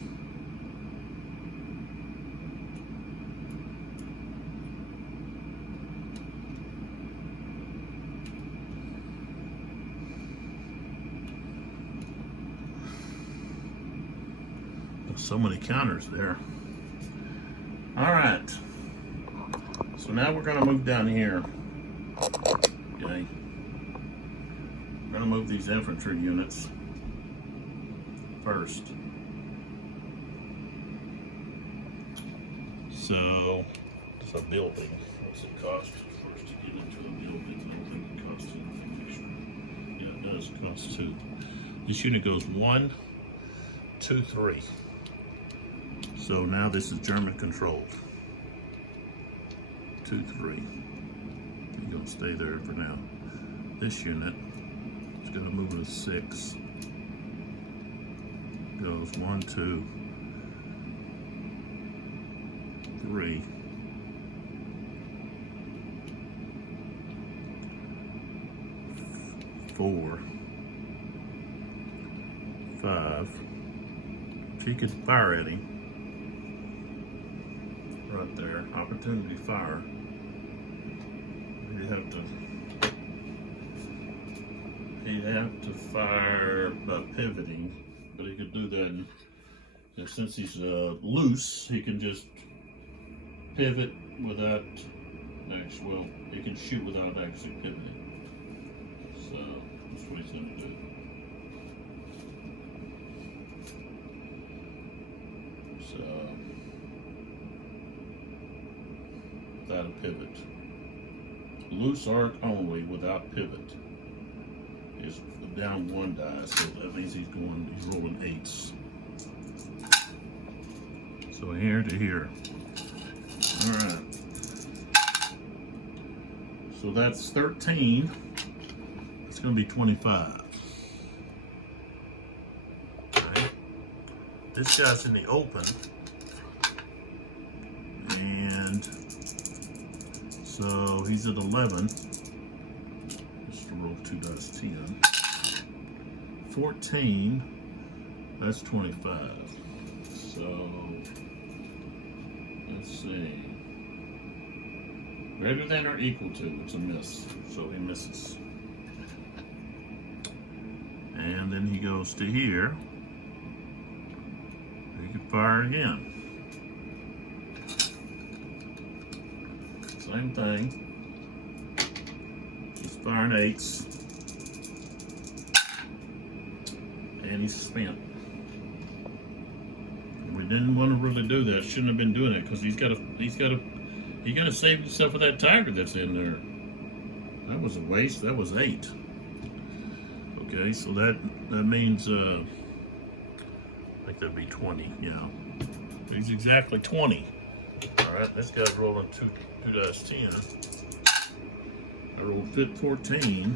There's so many counters there. All right. So now we're going to move down here. Okay. We're going to move these infantry units first. So, it's a building. What's it cost first to get into a building? I don't think it costs anything extra. Yeah, it does. It costs 2. This unit goes 1, 2, 3. So now this is German controlled. 2, 3. You're gonna stay there for now. This unit is gonna move to 6. Goes 1, 2, 3. 4, 5. She could fire at him. Right there, opportunity fire. He'd have to fire by pivoting, but he could do that. And since he's loose, he can just pivot without actually. Well, he can shoot without actually pivoting. So that's what he's going to do. So. Without a pivot. Loose arc only without pivot is down 1 die, so that means he's rolling 8s. So here to here. Alright. So that's 13. It's gonna be 25. Alright. This guy's in the open. And so he's at 11. Just to roll 2 dice 10. 14. That's 25. So let's see. Greater than or equal to. It's a miss. So he misses. And then he goes to here. He can fire again. Same thing. He's firing 8s. And he's spent. We didn't want to really do that. Shouldn't have been doing it because he's got to You gotta save yourself for that tiger that's in there. That was a waste. That was 8. Okay, so that means I think that'd be 20. Yeah, he's exactly 20. All right, this guy's rolling 2 dice 10. I rolled 14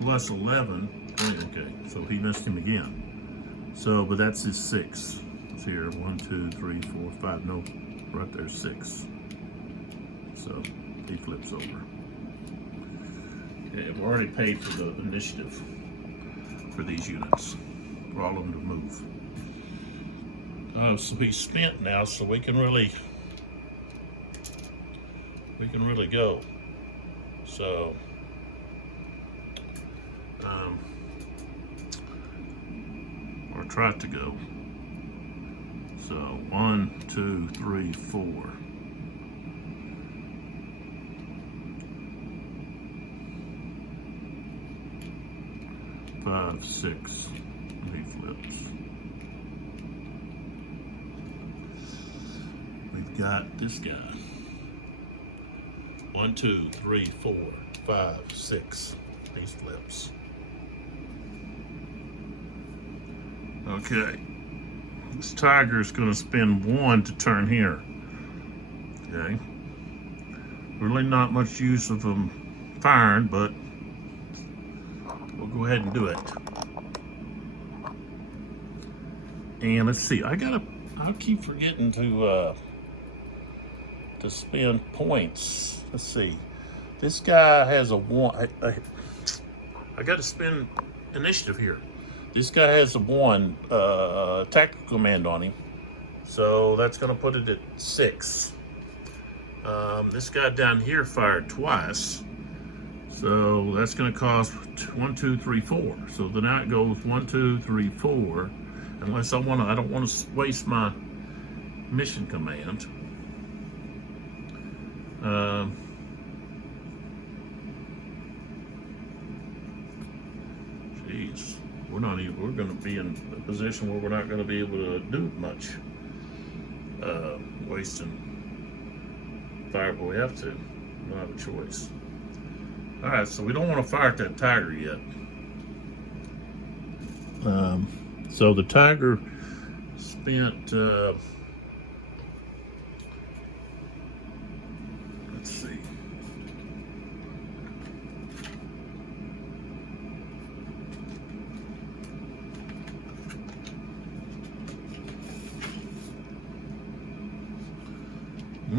plus 11. 20. Okay, so he missed him again. So, but that's his 6. It's here. 1, 2, 3, 4, 5. No, right there, 6. So he flips over. Okay, I've already paid for the initiative for these units, for all of them to move. So he's spent now, so we can really go. So or try to go. So 1, 2, 3, 4. 5, 6. He flips. We've got this guy. 1, 2, 3, 4, 5, 6. He flips. Okay. This tiger's going to spend 1 to turn here. Okay. Really not much use of them firing, but we'll go ahead and do it. And let's see. I keep forgetting to spend points. Let's see. This guy has a 1. I got to spend initiative here. This guy has a 1 tactical command on him, so that's going to put it at 6. This guy down here fired twice, so that's going to cost 1, 2, 3, 4. So then it goes 1, 2, 3, 4. Unless I don't want to waste my mission command. Jeez, we're going to be in a position where we're not going to be able to do much. Wasting fire, but we have to. We don't have a choice. All right, so we don't want to fire at that tiger yet. So the tiger spent, let's see.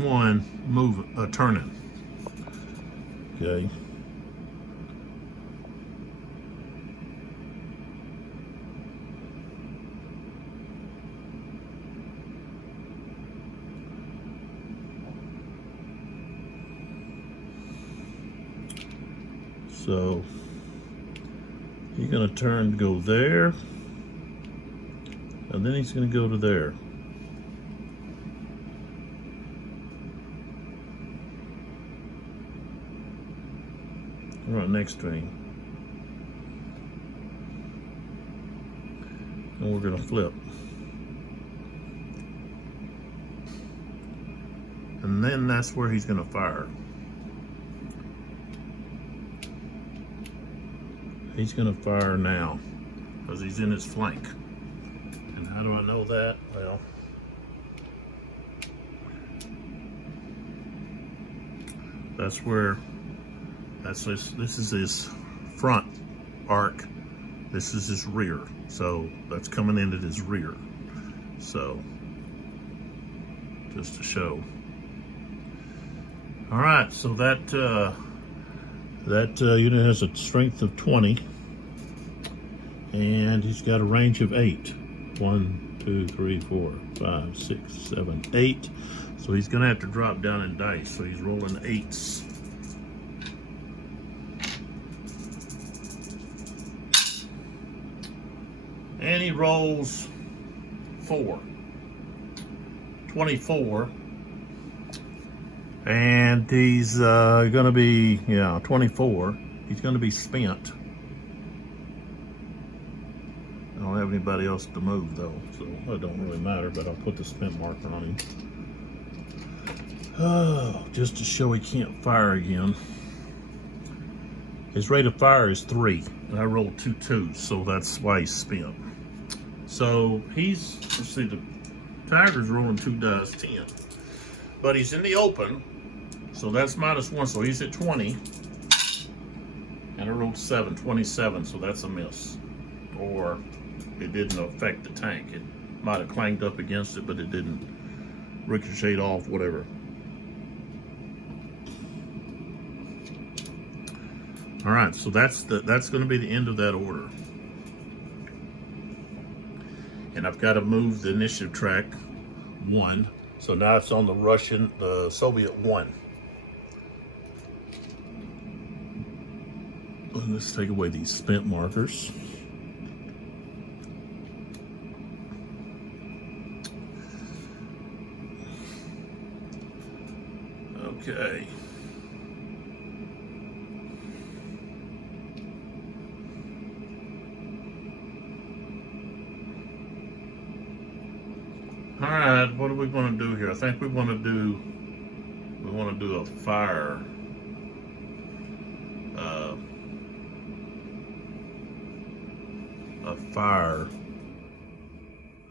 One turning. Okay. So he's going to turn to go there, and then he's going to go to there. Right next to him. And we're going to flip. And then that's where he's going to fire. He's going to fire now because he's in his flank. And how do I know that? Well, that's where, this is his front arc. This is his rear. So that's coming into his rear. So just to show. All right, so that unit has a strength of 20, and he's got a range of 8. 1, 2, 3, 4, 5, 6, 7, 8. So he's going to have to drop down in dice. So he's rolling 8s. And he rolls 4. 24. And he's going to be, 24. He's going to be spent. I don't have anybody else to move, though, so it don't really matter, but I'll put the spent marker on Oh, just to show he can't fire again. His rate of fire is 3, and I rolled 2 2s, so that's why he's spent. So he's, let's see, the Tiger's rolling 2 dice, 10. But he's in the open, so that's -1, so he's at 20. And I rolled 7, 27, so that's a miss. Or it didn't affect the tank. It might have clanged up against it, but it didn't ricochet off, whatever. All right, so that's going to be the end of that order. And I've got to move the initiative track 1. So now it's on the Soviet 1. And let's take away these spent markers. Okay. All right, what are we going to do here? I think we want to do a fire.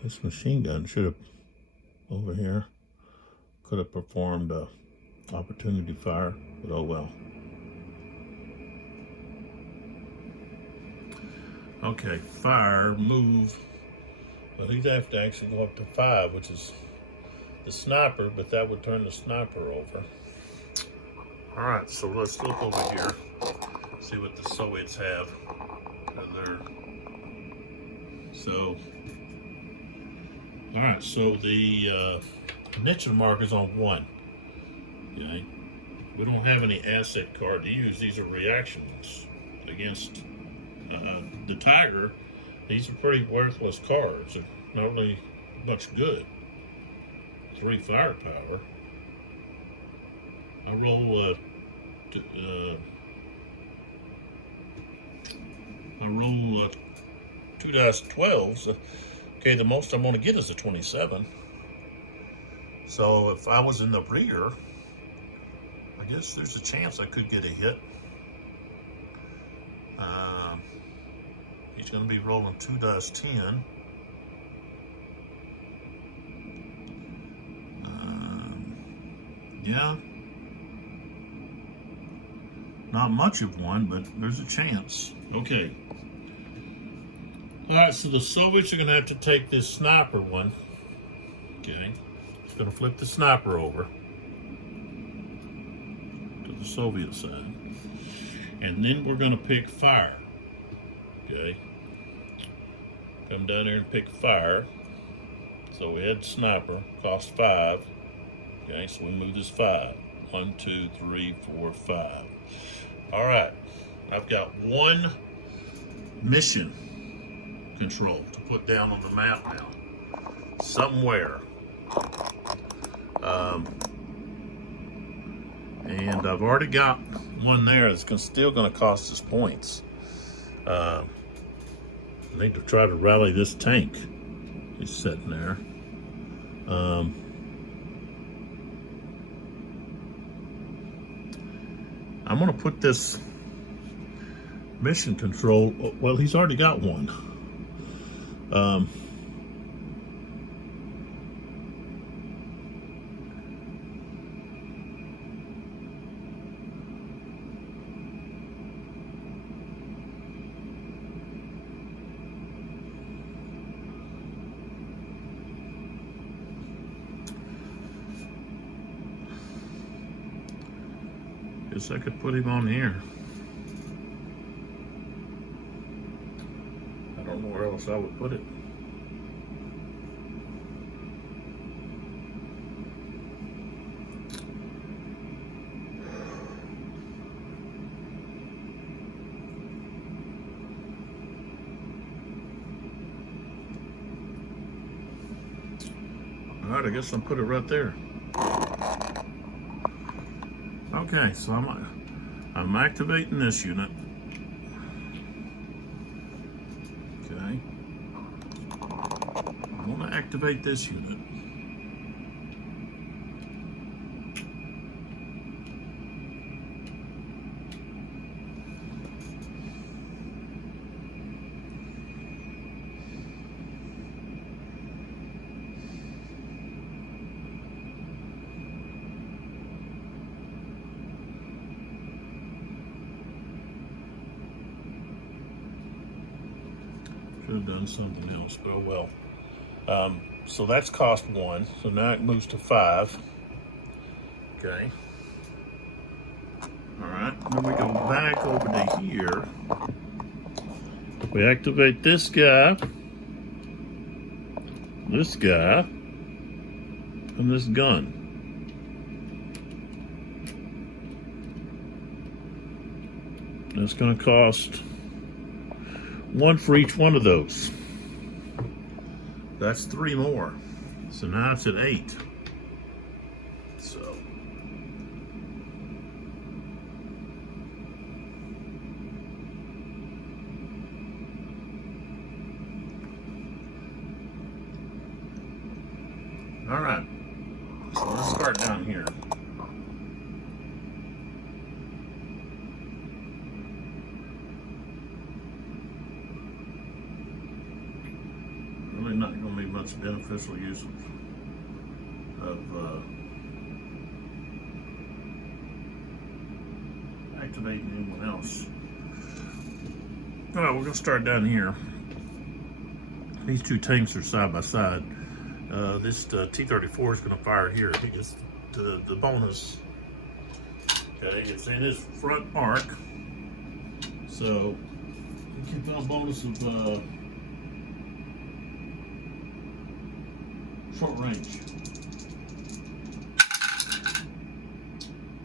This machine gun should have, over here, could have performed a opportunity fire, but oh well. Okay, fire, move. Well, he'd have to actually go up to 5, which is the sniper, but that would turn the sniper over. All right, so let's look over here, see what the Soviets have. So, all right, so the initiative marker's on 1. Okay, we don't have any asset card to use. These are reactions against the Tiger. These are pretty worthless cards. They're not really much good. 3 firepower. I roll 2 dice 12s. Okay, the most I'm going to get is a 27. So if I was in the rear, I guess there's a chance I could get a hit. He's going to be rolling 2 dice 10. Yeah. Not much of one, but there's a chance. Okay. All right, so the Soviets are going to have to take this sniper one. Okay. It's going to flip the sniper over to the Soviet side. And then we're going to pick fire. Okay. Come down there and pick fire. So we had sniper, cost 5. Okay, so we move this 5. 1, 2, 3, 4, 5. All right, I've got 1 mission control to put down on the map now, somewhere. And I've already got one there that's still going to cost us points. I need to try to rally this tank. He's sitting there. I'm going to put this mission control. Well, he's already got one. Guess I could put him on here. I don't know where else I would put it. All right, I guess I'll put it right there. Okay, so I'm activating this unit. Okay. I want to activate this unit. have done something else, but oh well. So that's cost 1. So now it moves to 5. Okay. All right. Then we go back over to here. We activate this guy, and this gun. That's going to cost 1 for each one of those. That's 3 more. So now it's at 8. So all right. So let's start down here. Really not going to be much beneficial use of activating anyone else. All right, we're going to start down here. These 2 tanks are side by side. This T-34 is going to fire here because the bonus. Okay, it's in his front arc, so you keep on bonus of short range.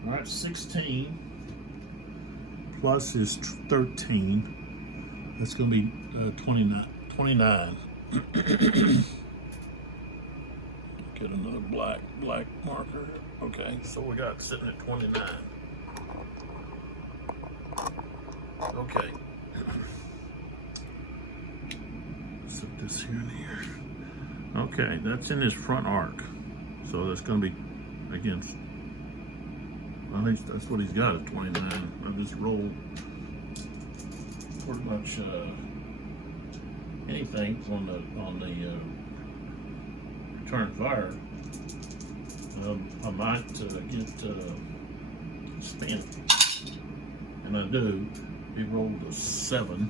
All right, 16 plus is 13. That's going to be 29. Get another black marker. Okay, so we got sitting at 29. Okay. Set this here and here. Okay, that's in his front arc. So that's going to be against. I think that's what he's got at 29. I just rolled pretty much anything on the return fire. I might get spent, and I do. He rolled a 7.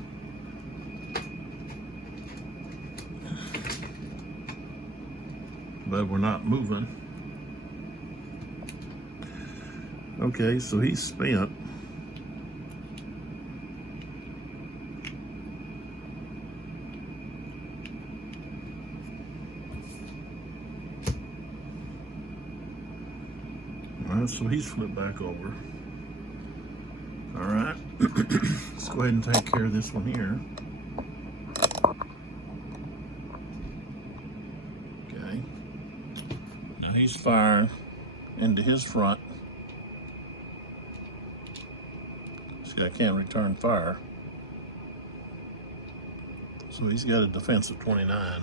But we're not moving. Okay, so he's spent. All right, so he's flipped back over. All right, let's go ahead and take care of this one here. Okay, now he's firing into his front. See, I can't return fire. So he's got a defense of 29.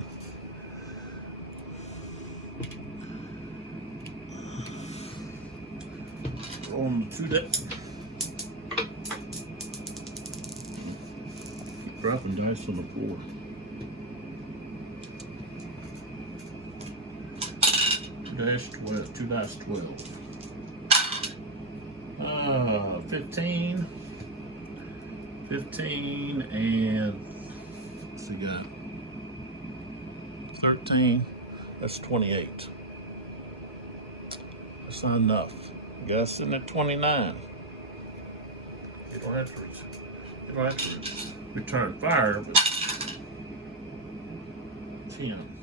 On the 2 deck. Keep dropping dice on the floor. Two dice 12. 15. 15 and what's he got? 13. That's 28. That's not enough. You got sitting at 29. You don't have to return fire, but 10.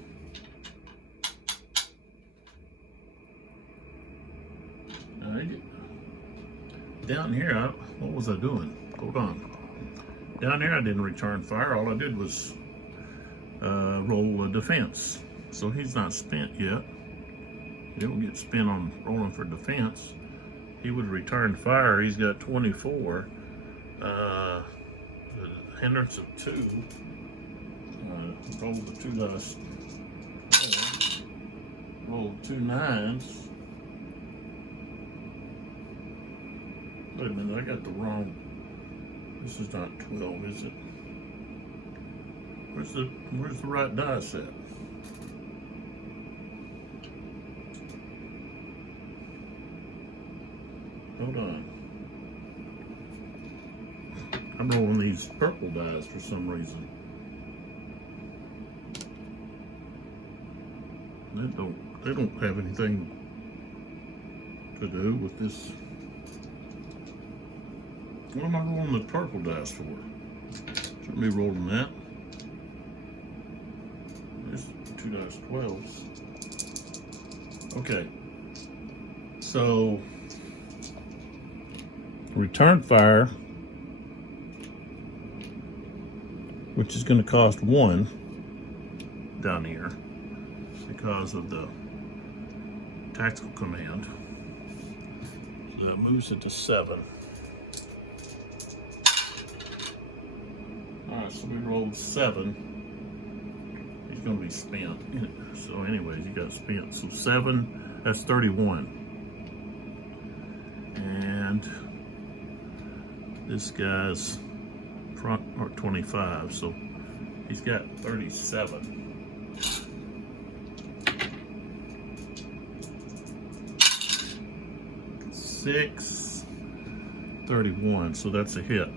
Down here, what was I doing? Hold on. Down here, I didn't return fire. All I did was roll a defense. So he's not spent yet. He don't get spent on rolling for defense. He would return fire. He's got 24. The hindrance of 2. Roll the 2 dice. Roll 2 9s. Wait a minute, I got the wrong. This is not 12, is it? Where's the right dice at? Hold on. I'm rolling these purple dice for some reason. They don't have anything to do with this. What am I rolling the purple dice for? Shouldn't be rolling that. There's 2 dice 12s. Okay. So return fire, which is going to cost 1 down here because of the tactical command. So that moves it to 7. Alright, so we rolled 7. He's going to be spent. So anyways, he got spent. So 7, that's 31. And this guy's front are 25, so he's got 37. 6, 31, so that's a hit.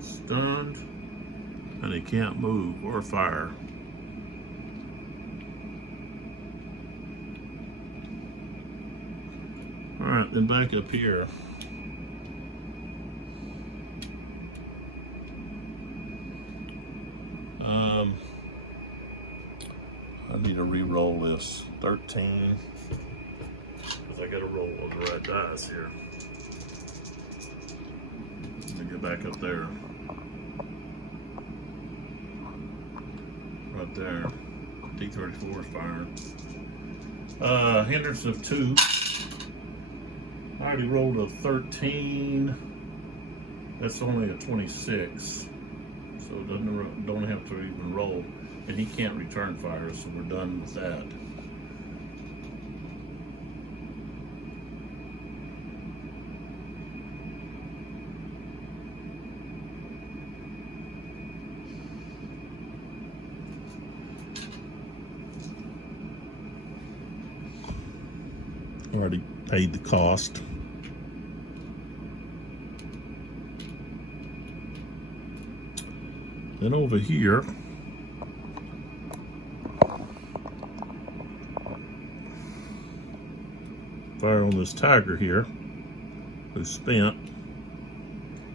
Stunned, and he can't move or fire. All right, then back up here. I need to re-roll this 13 because I got to roll on the right dice here. Let me get back up there. Right there. D34 is firing. Hindrance of 2. I already rolled a 13. That's only a 26. So it don't have to even roll. And he can't return fire, so we're done with that. Already paid the cost. Then over here, fire on this tiger here, who's spent.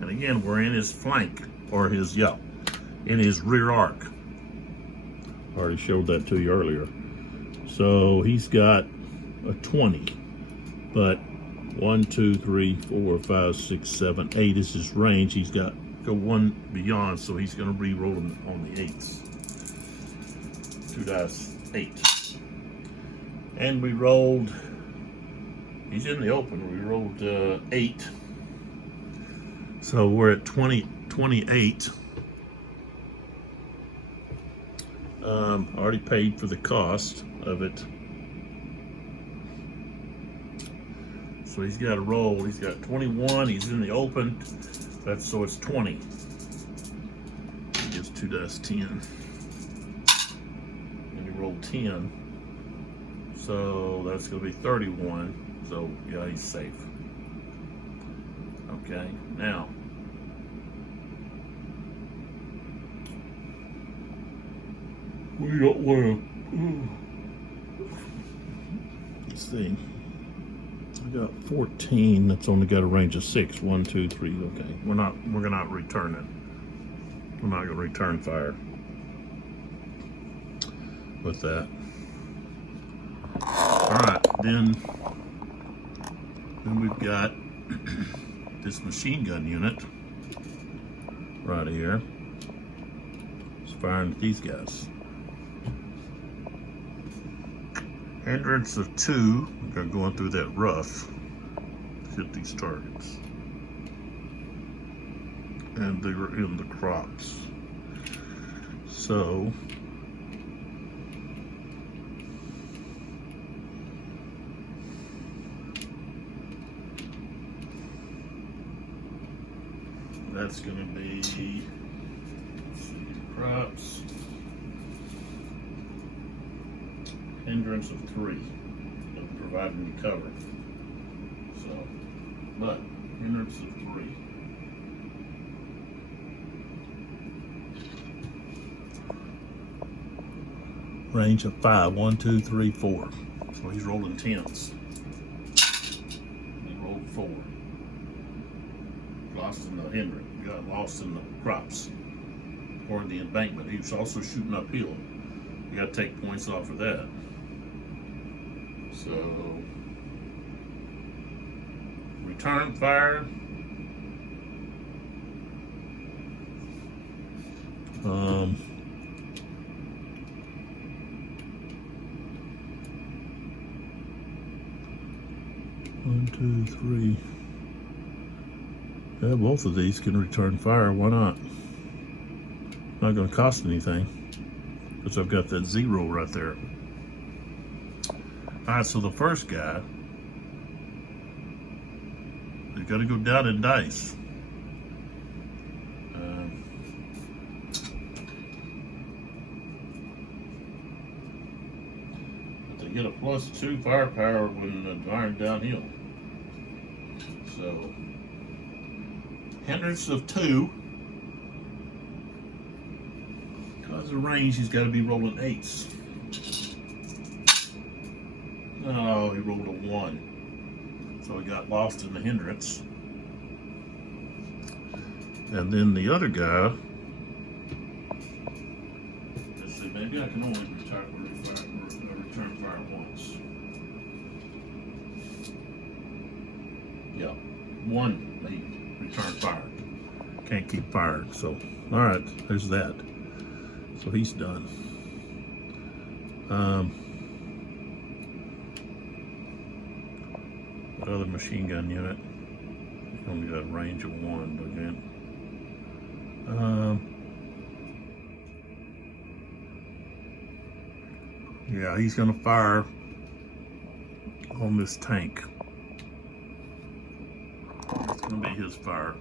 And again, we're in his flank, or his, in his rear arc. I already showed that to you earlier. So he's got a 20, but 1, 2, 3, 4, 5, 6, 7, 8 is his range. He's got go 1 beyond, so he's going to re-roll him on the 8s. 2 dice 8. And we rolled, he's in the open, we rolled 8. So we're at 28. Already paid for the cost of it. So he's got to roll. He's got 21. He's in the open. So it's 20. He gets 2 dice 10. And he rolled 10. So that's going to be 31. So yeah, he's safe. Okay, now we don't want to. Let's see. I got 14. That's only got a range of 6. 1, 2, 3. Okay, we're not returning. We're not going to return fire with that. All right, then we've got this machine gun unit right here. It's firing at these guys. Hindrance of 2, they're going through that rough to hit these targets. And they're in the crops. So that's going to be, let's see, crops. Hindrance of 3, providing you cover. So, but hindrance of 3. Range of 5. 1, 2, 3, 4. So he's rolling 10s. He rolled 4. Lost in the hindrance. Got lost in the crops or the embankment. He was also shooting uphill. You got to take points off of that. So return fire. 1, 2, 3. Yeah, both of these can return fire. Why not? Not going to cost anything because I've got that 0 right there. All right, so the first guy, they've got to go down in dice. But they get a +2 firepower when firing downhill. So, hindrance of 2. Because of range, he's got to be rolling 8s. Oh, he rolled a 1. So he got lost in the hindrance. And then the other guy, let's see, maybe I can only return fire once. Yeah, 1 he returned fire. Can't keep firing, so all right, there's that. So he's done. What other machine gun unit? Only got a range of 1, but again. Yeah, he's gonna fire on this tank. It's gonna be his fire.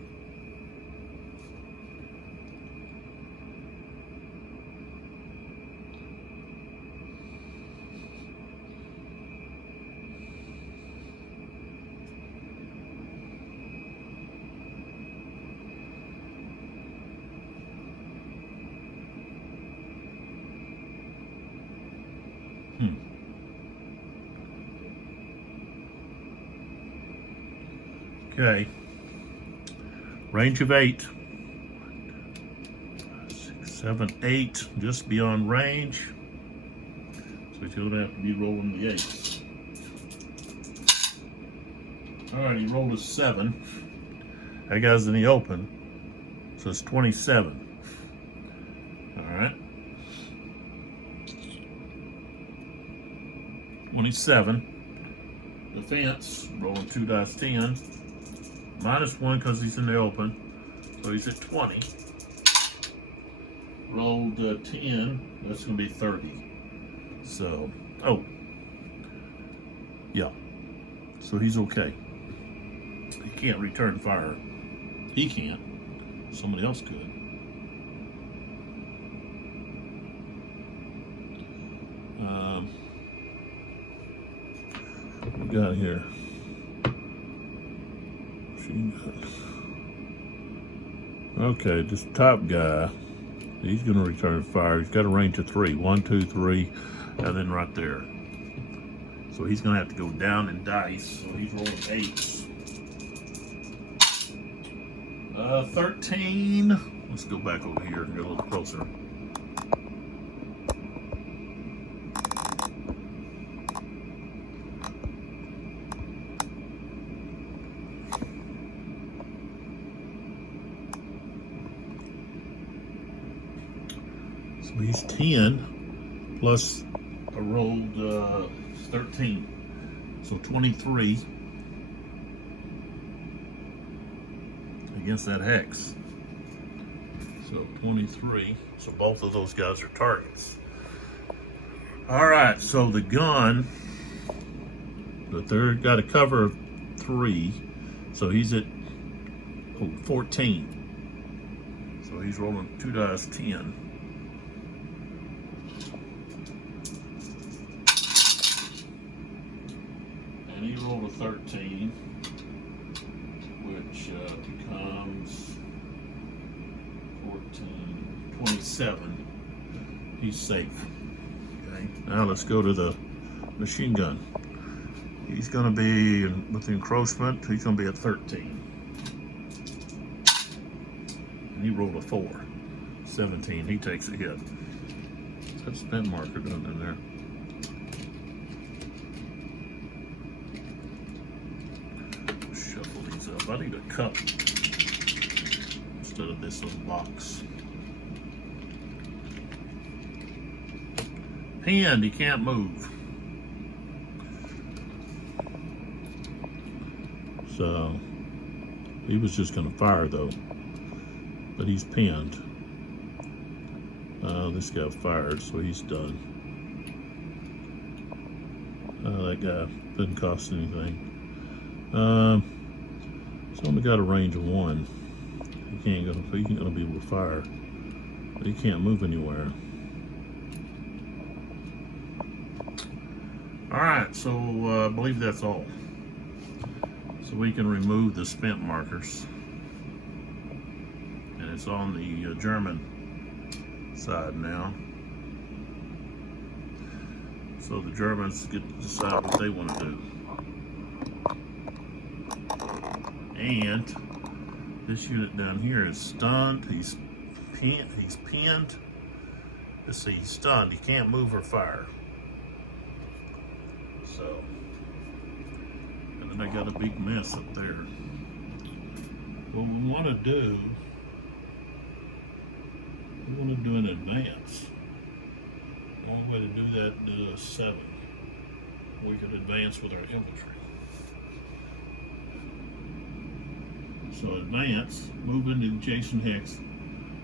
Okay. Range of 8. 6, 7, 8. Just beyond range. So he's gonna have to be rolling the 8s. Alright, he rolled a 7. That guy's in the open. So it's 27. Alright. 27. Defense, rolling 2 dice 10. -1 because he's in the open. So he's at 20. Rolled 10. That's going to be 30. So, oh. Yeah. So he's okay. He can't return fire. He can't. Somebody else could. What we got here? Okay, this top guy, he's going to return fire. He's got a range of 3. 1, 2, 3, and then right there. So he's going to have to go down in dice. So he's rolling 8s. 13. Let's go back over here and get a little closer. So he's 10 plus I rolled 13. So 23 against that hex. So 23. So both of those guys are targets. All right, so the gun, but they're got a cover of 3. So he's at 14. So he's rolling 2 dice 10. And he rolled a 13, which becomes 14, 27. He's safe. Okay. Now let's go to the machine gun. He's going to be, with the encroachment, he's going to be at 13. And he rolled a 4. 17, he takes a hit. That spin marker done in there. Shuffle these up. I need a cup instead of this little box. Pinned, he can't move. So he was just going to fire though, but he's pinned. This guy fired, so he's done. That guy didn't cost anything. He's only got a range of 1. He ain't gonna be able to fire, but he can't move anywhere. All right, so I believe that's all. So we can remove the spent markers, and it's on the German side now. So the Germans get to decide what they want to do. And this unit down here is stunned. He's pinned. Let's see, he's stunned. He can't move or fire. So, and then I got a big mess up there. What we want to do, we want to do an advance. The only way to do that is 7. We could advance with our infantry. So advance, move into the adjacent hex,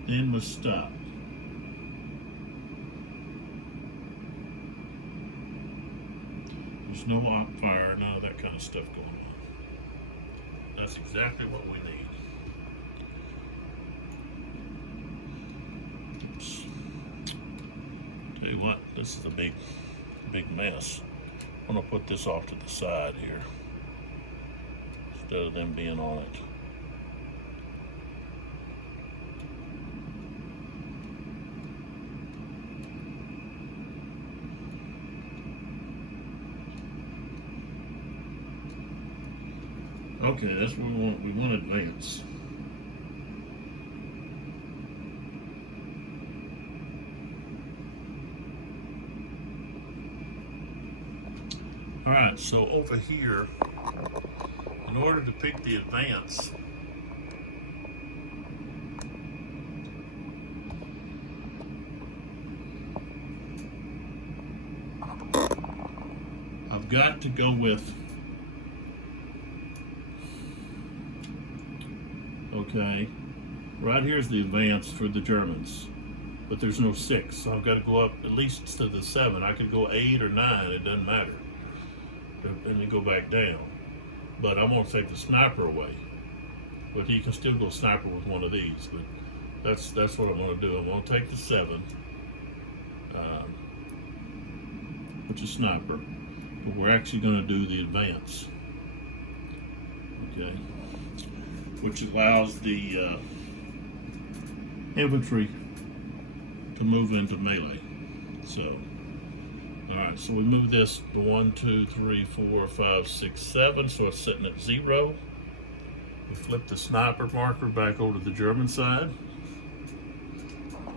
then must stop. There's no op fire, none of that kind of stuff going on. That's exactly what we need. Oops. Tell you what, this is a big mess. I'm gonna put this off to the side here instead of them being on it. Okay, that's what we want. We want to advance. All right, so over here, in order to pick the advance, I've got to go with, okay, right here's the advance for the Germans, but there's no 6, so I've got to go up at least to the 7. I could go 8 or 9, it doesn't matter, and then go back down. But I'm going to take the sniper away, but he can still go sniper with one of these. But that's what I'm going to do. I'm going to take the 7, which is sniper, but we're actually going to do the advance, okay, which allows the infantry to move into melee. So, all right, so we move this 1, 2, 3, 4, 5, 6, 7, so it's sitting at 0. We flip the sniper marker back over to the German side.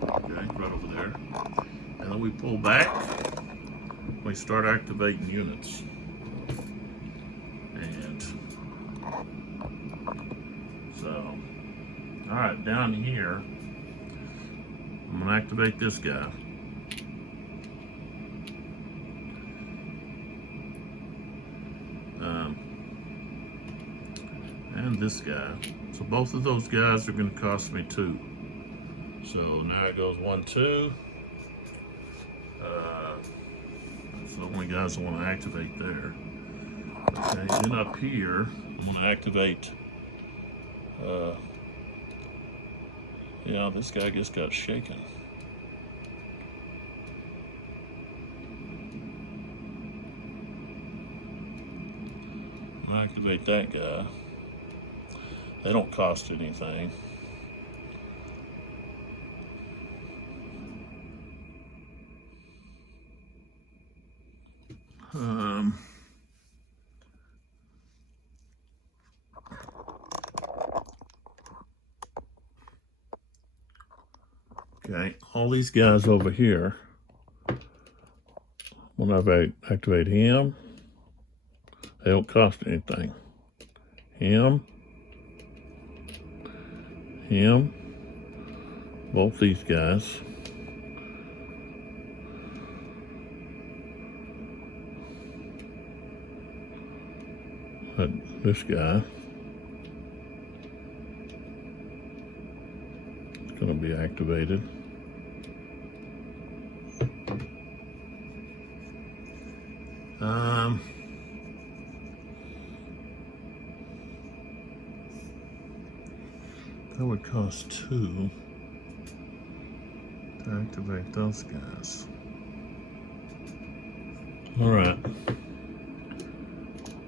Okay, right over there. And then we pull back. We start activating units. And so, all right, down here, I'm gonna activate this guy. And this guy. So both of those guys are going to cost me 2. So now it goes 1, 2. That's the only guys I want to activate there. Okay, then up here, I'm going to activate. Yeah, this guy just got shaken. I'll activate that guy. They don't cost anything. Um, okay, all these guys over here, when I activate him, they don't cost anything. Him, both these guys. This guy is going to be activated. That would cost 2 to activate those guys. All right.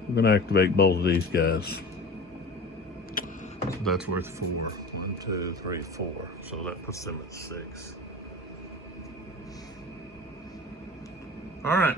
We're going to activate both of these guys. So that's worth 4. 1, 2, 3, 4. So that puts them at 6. All right.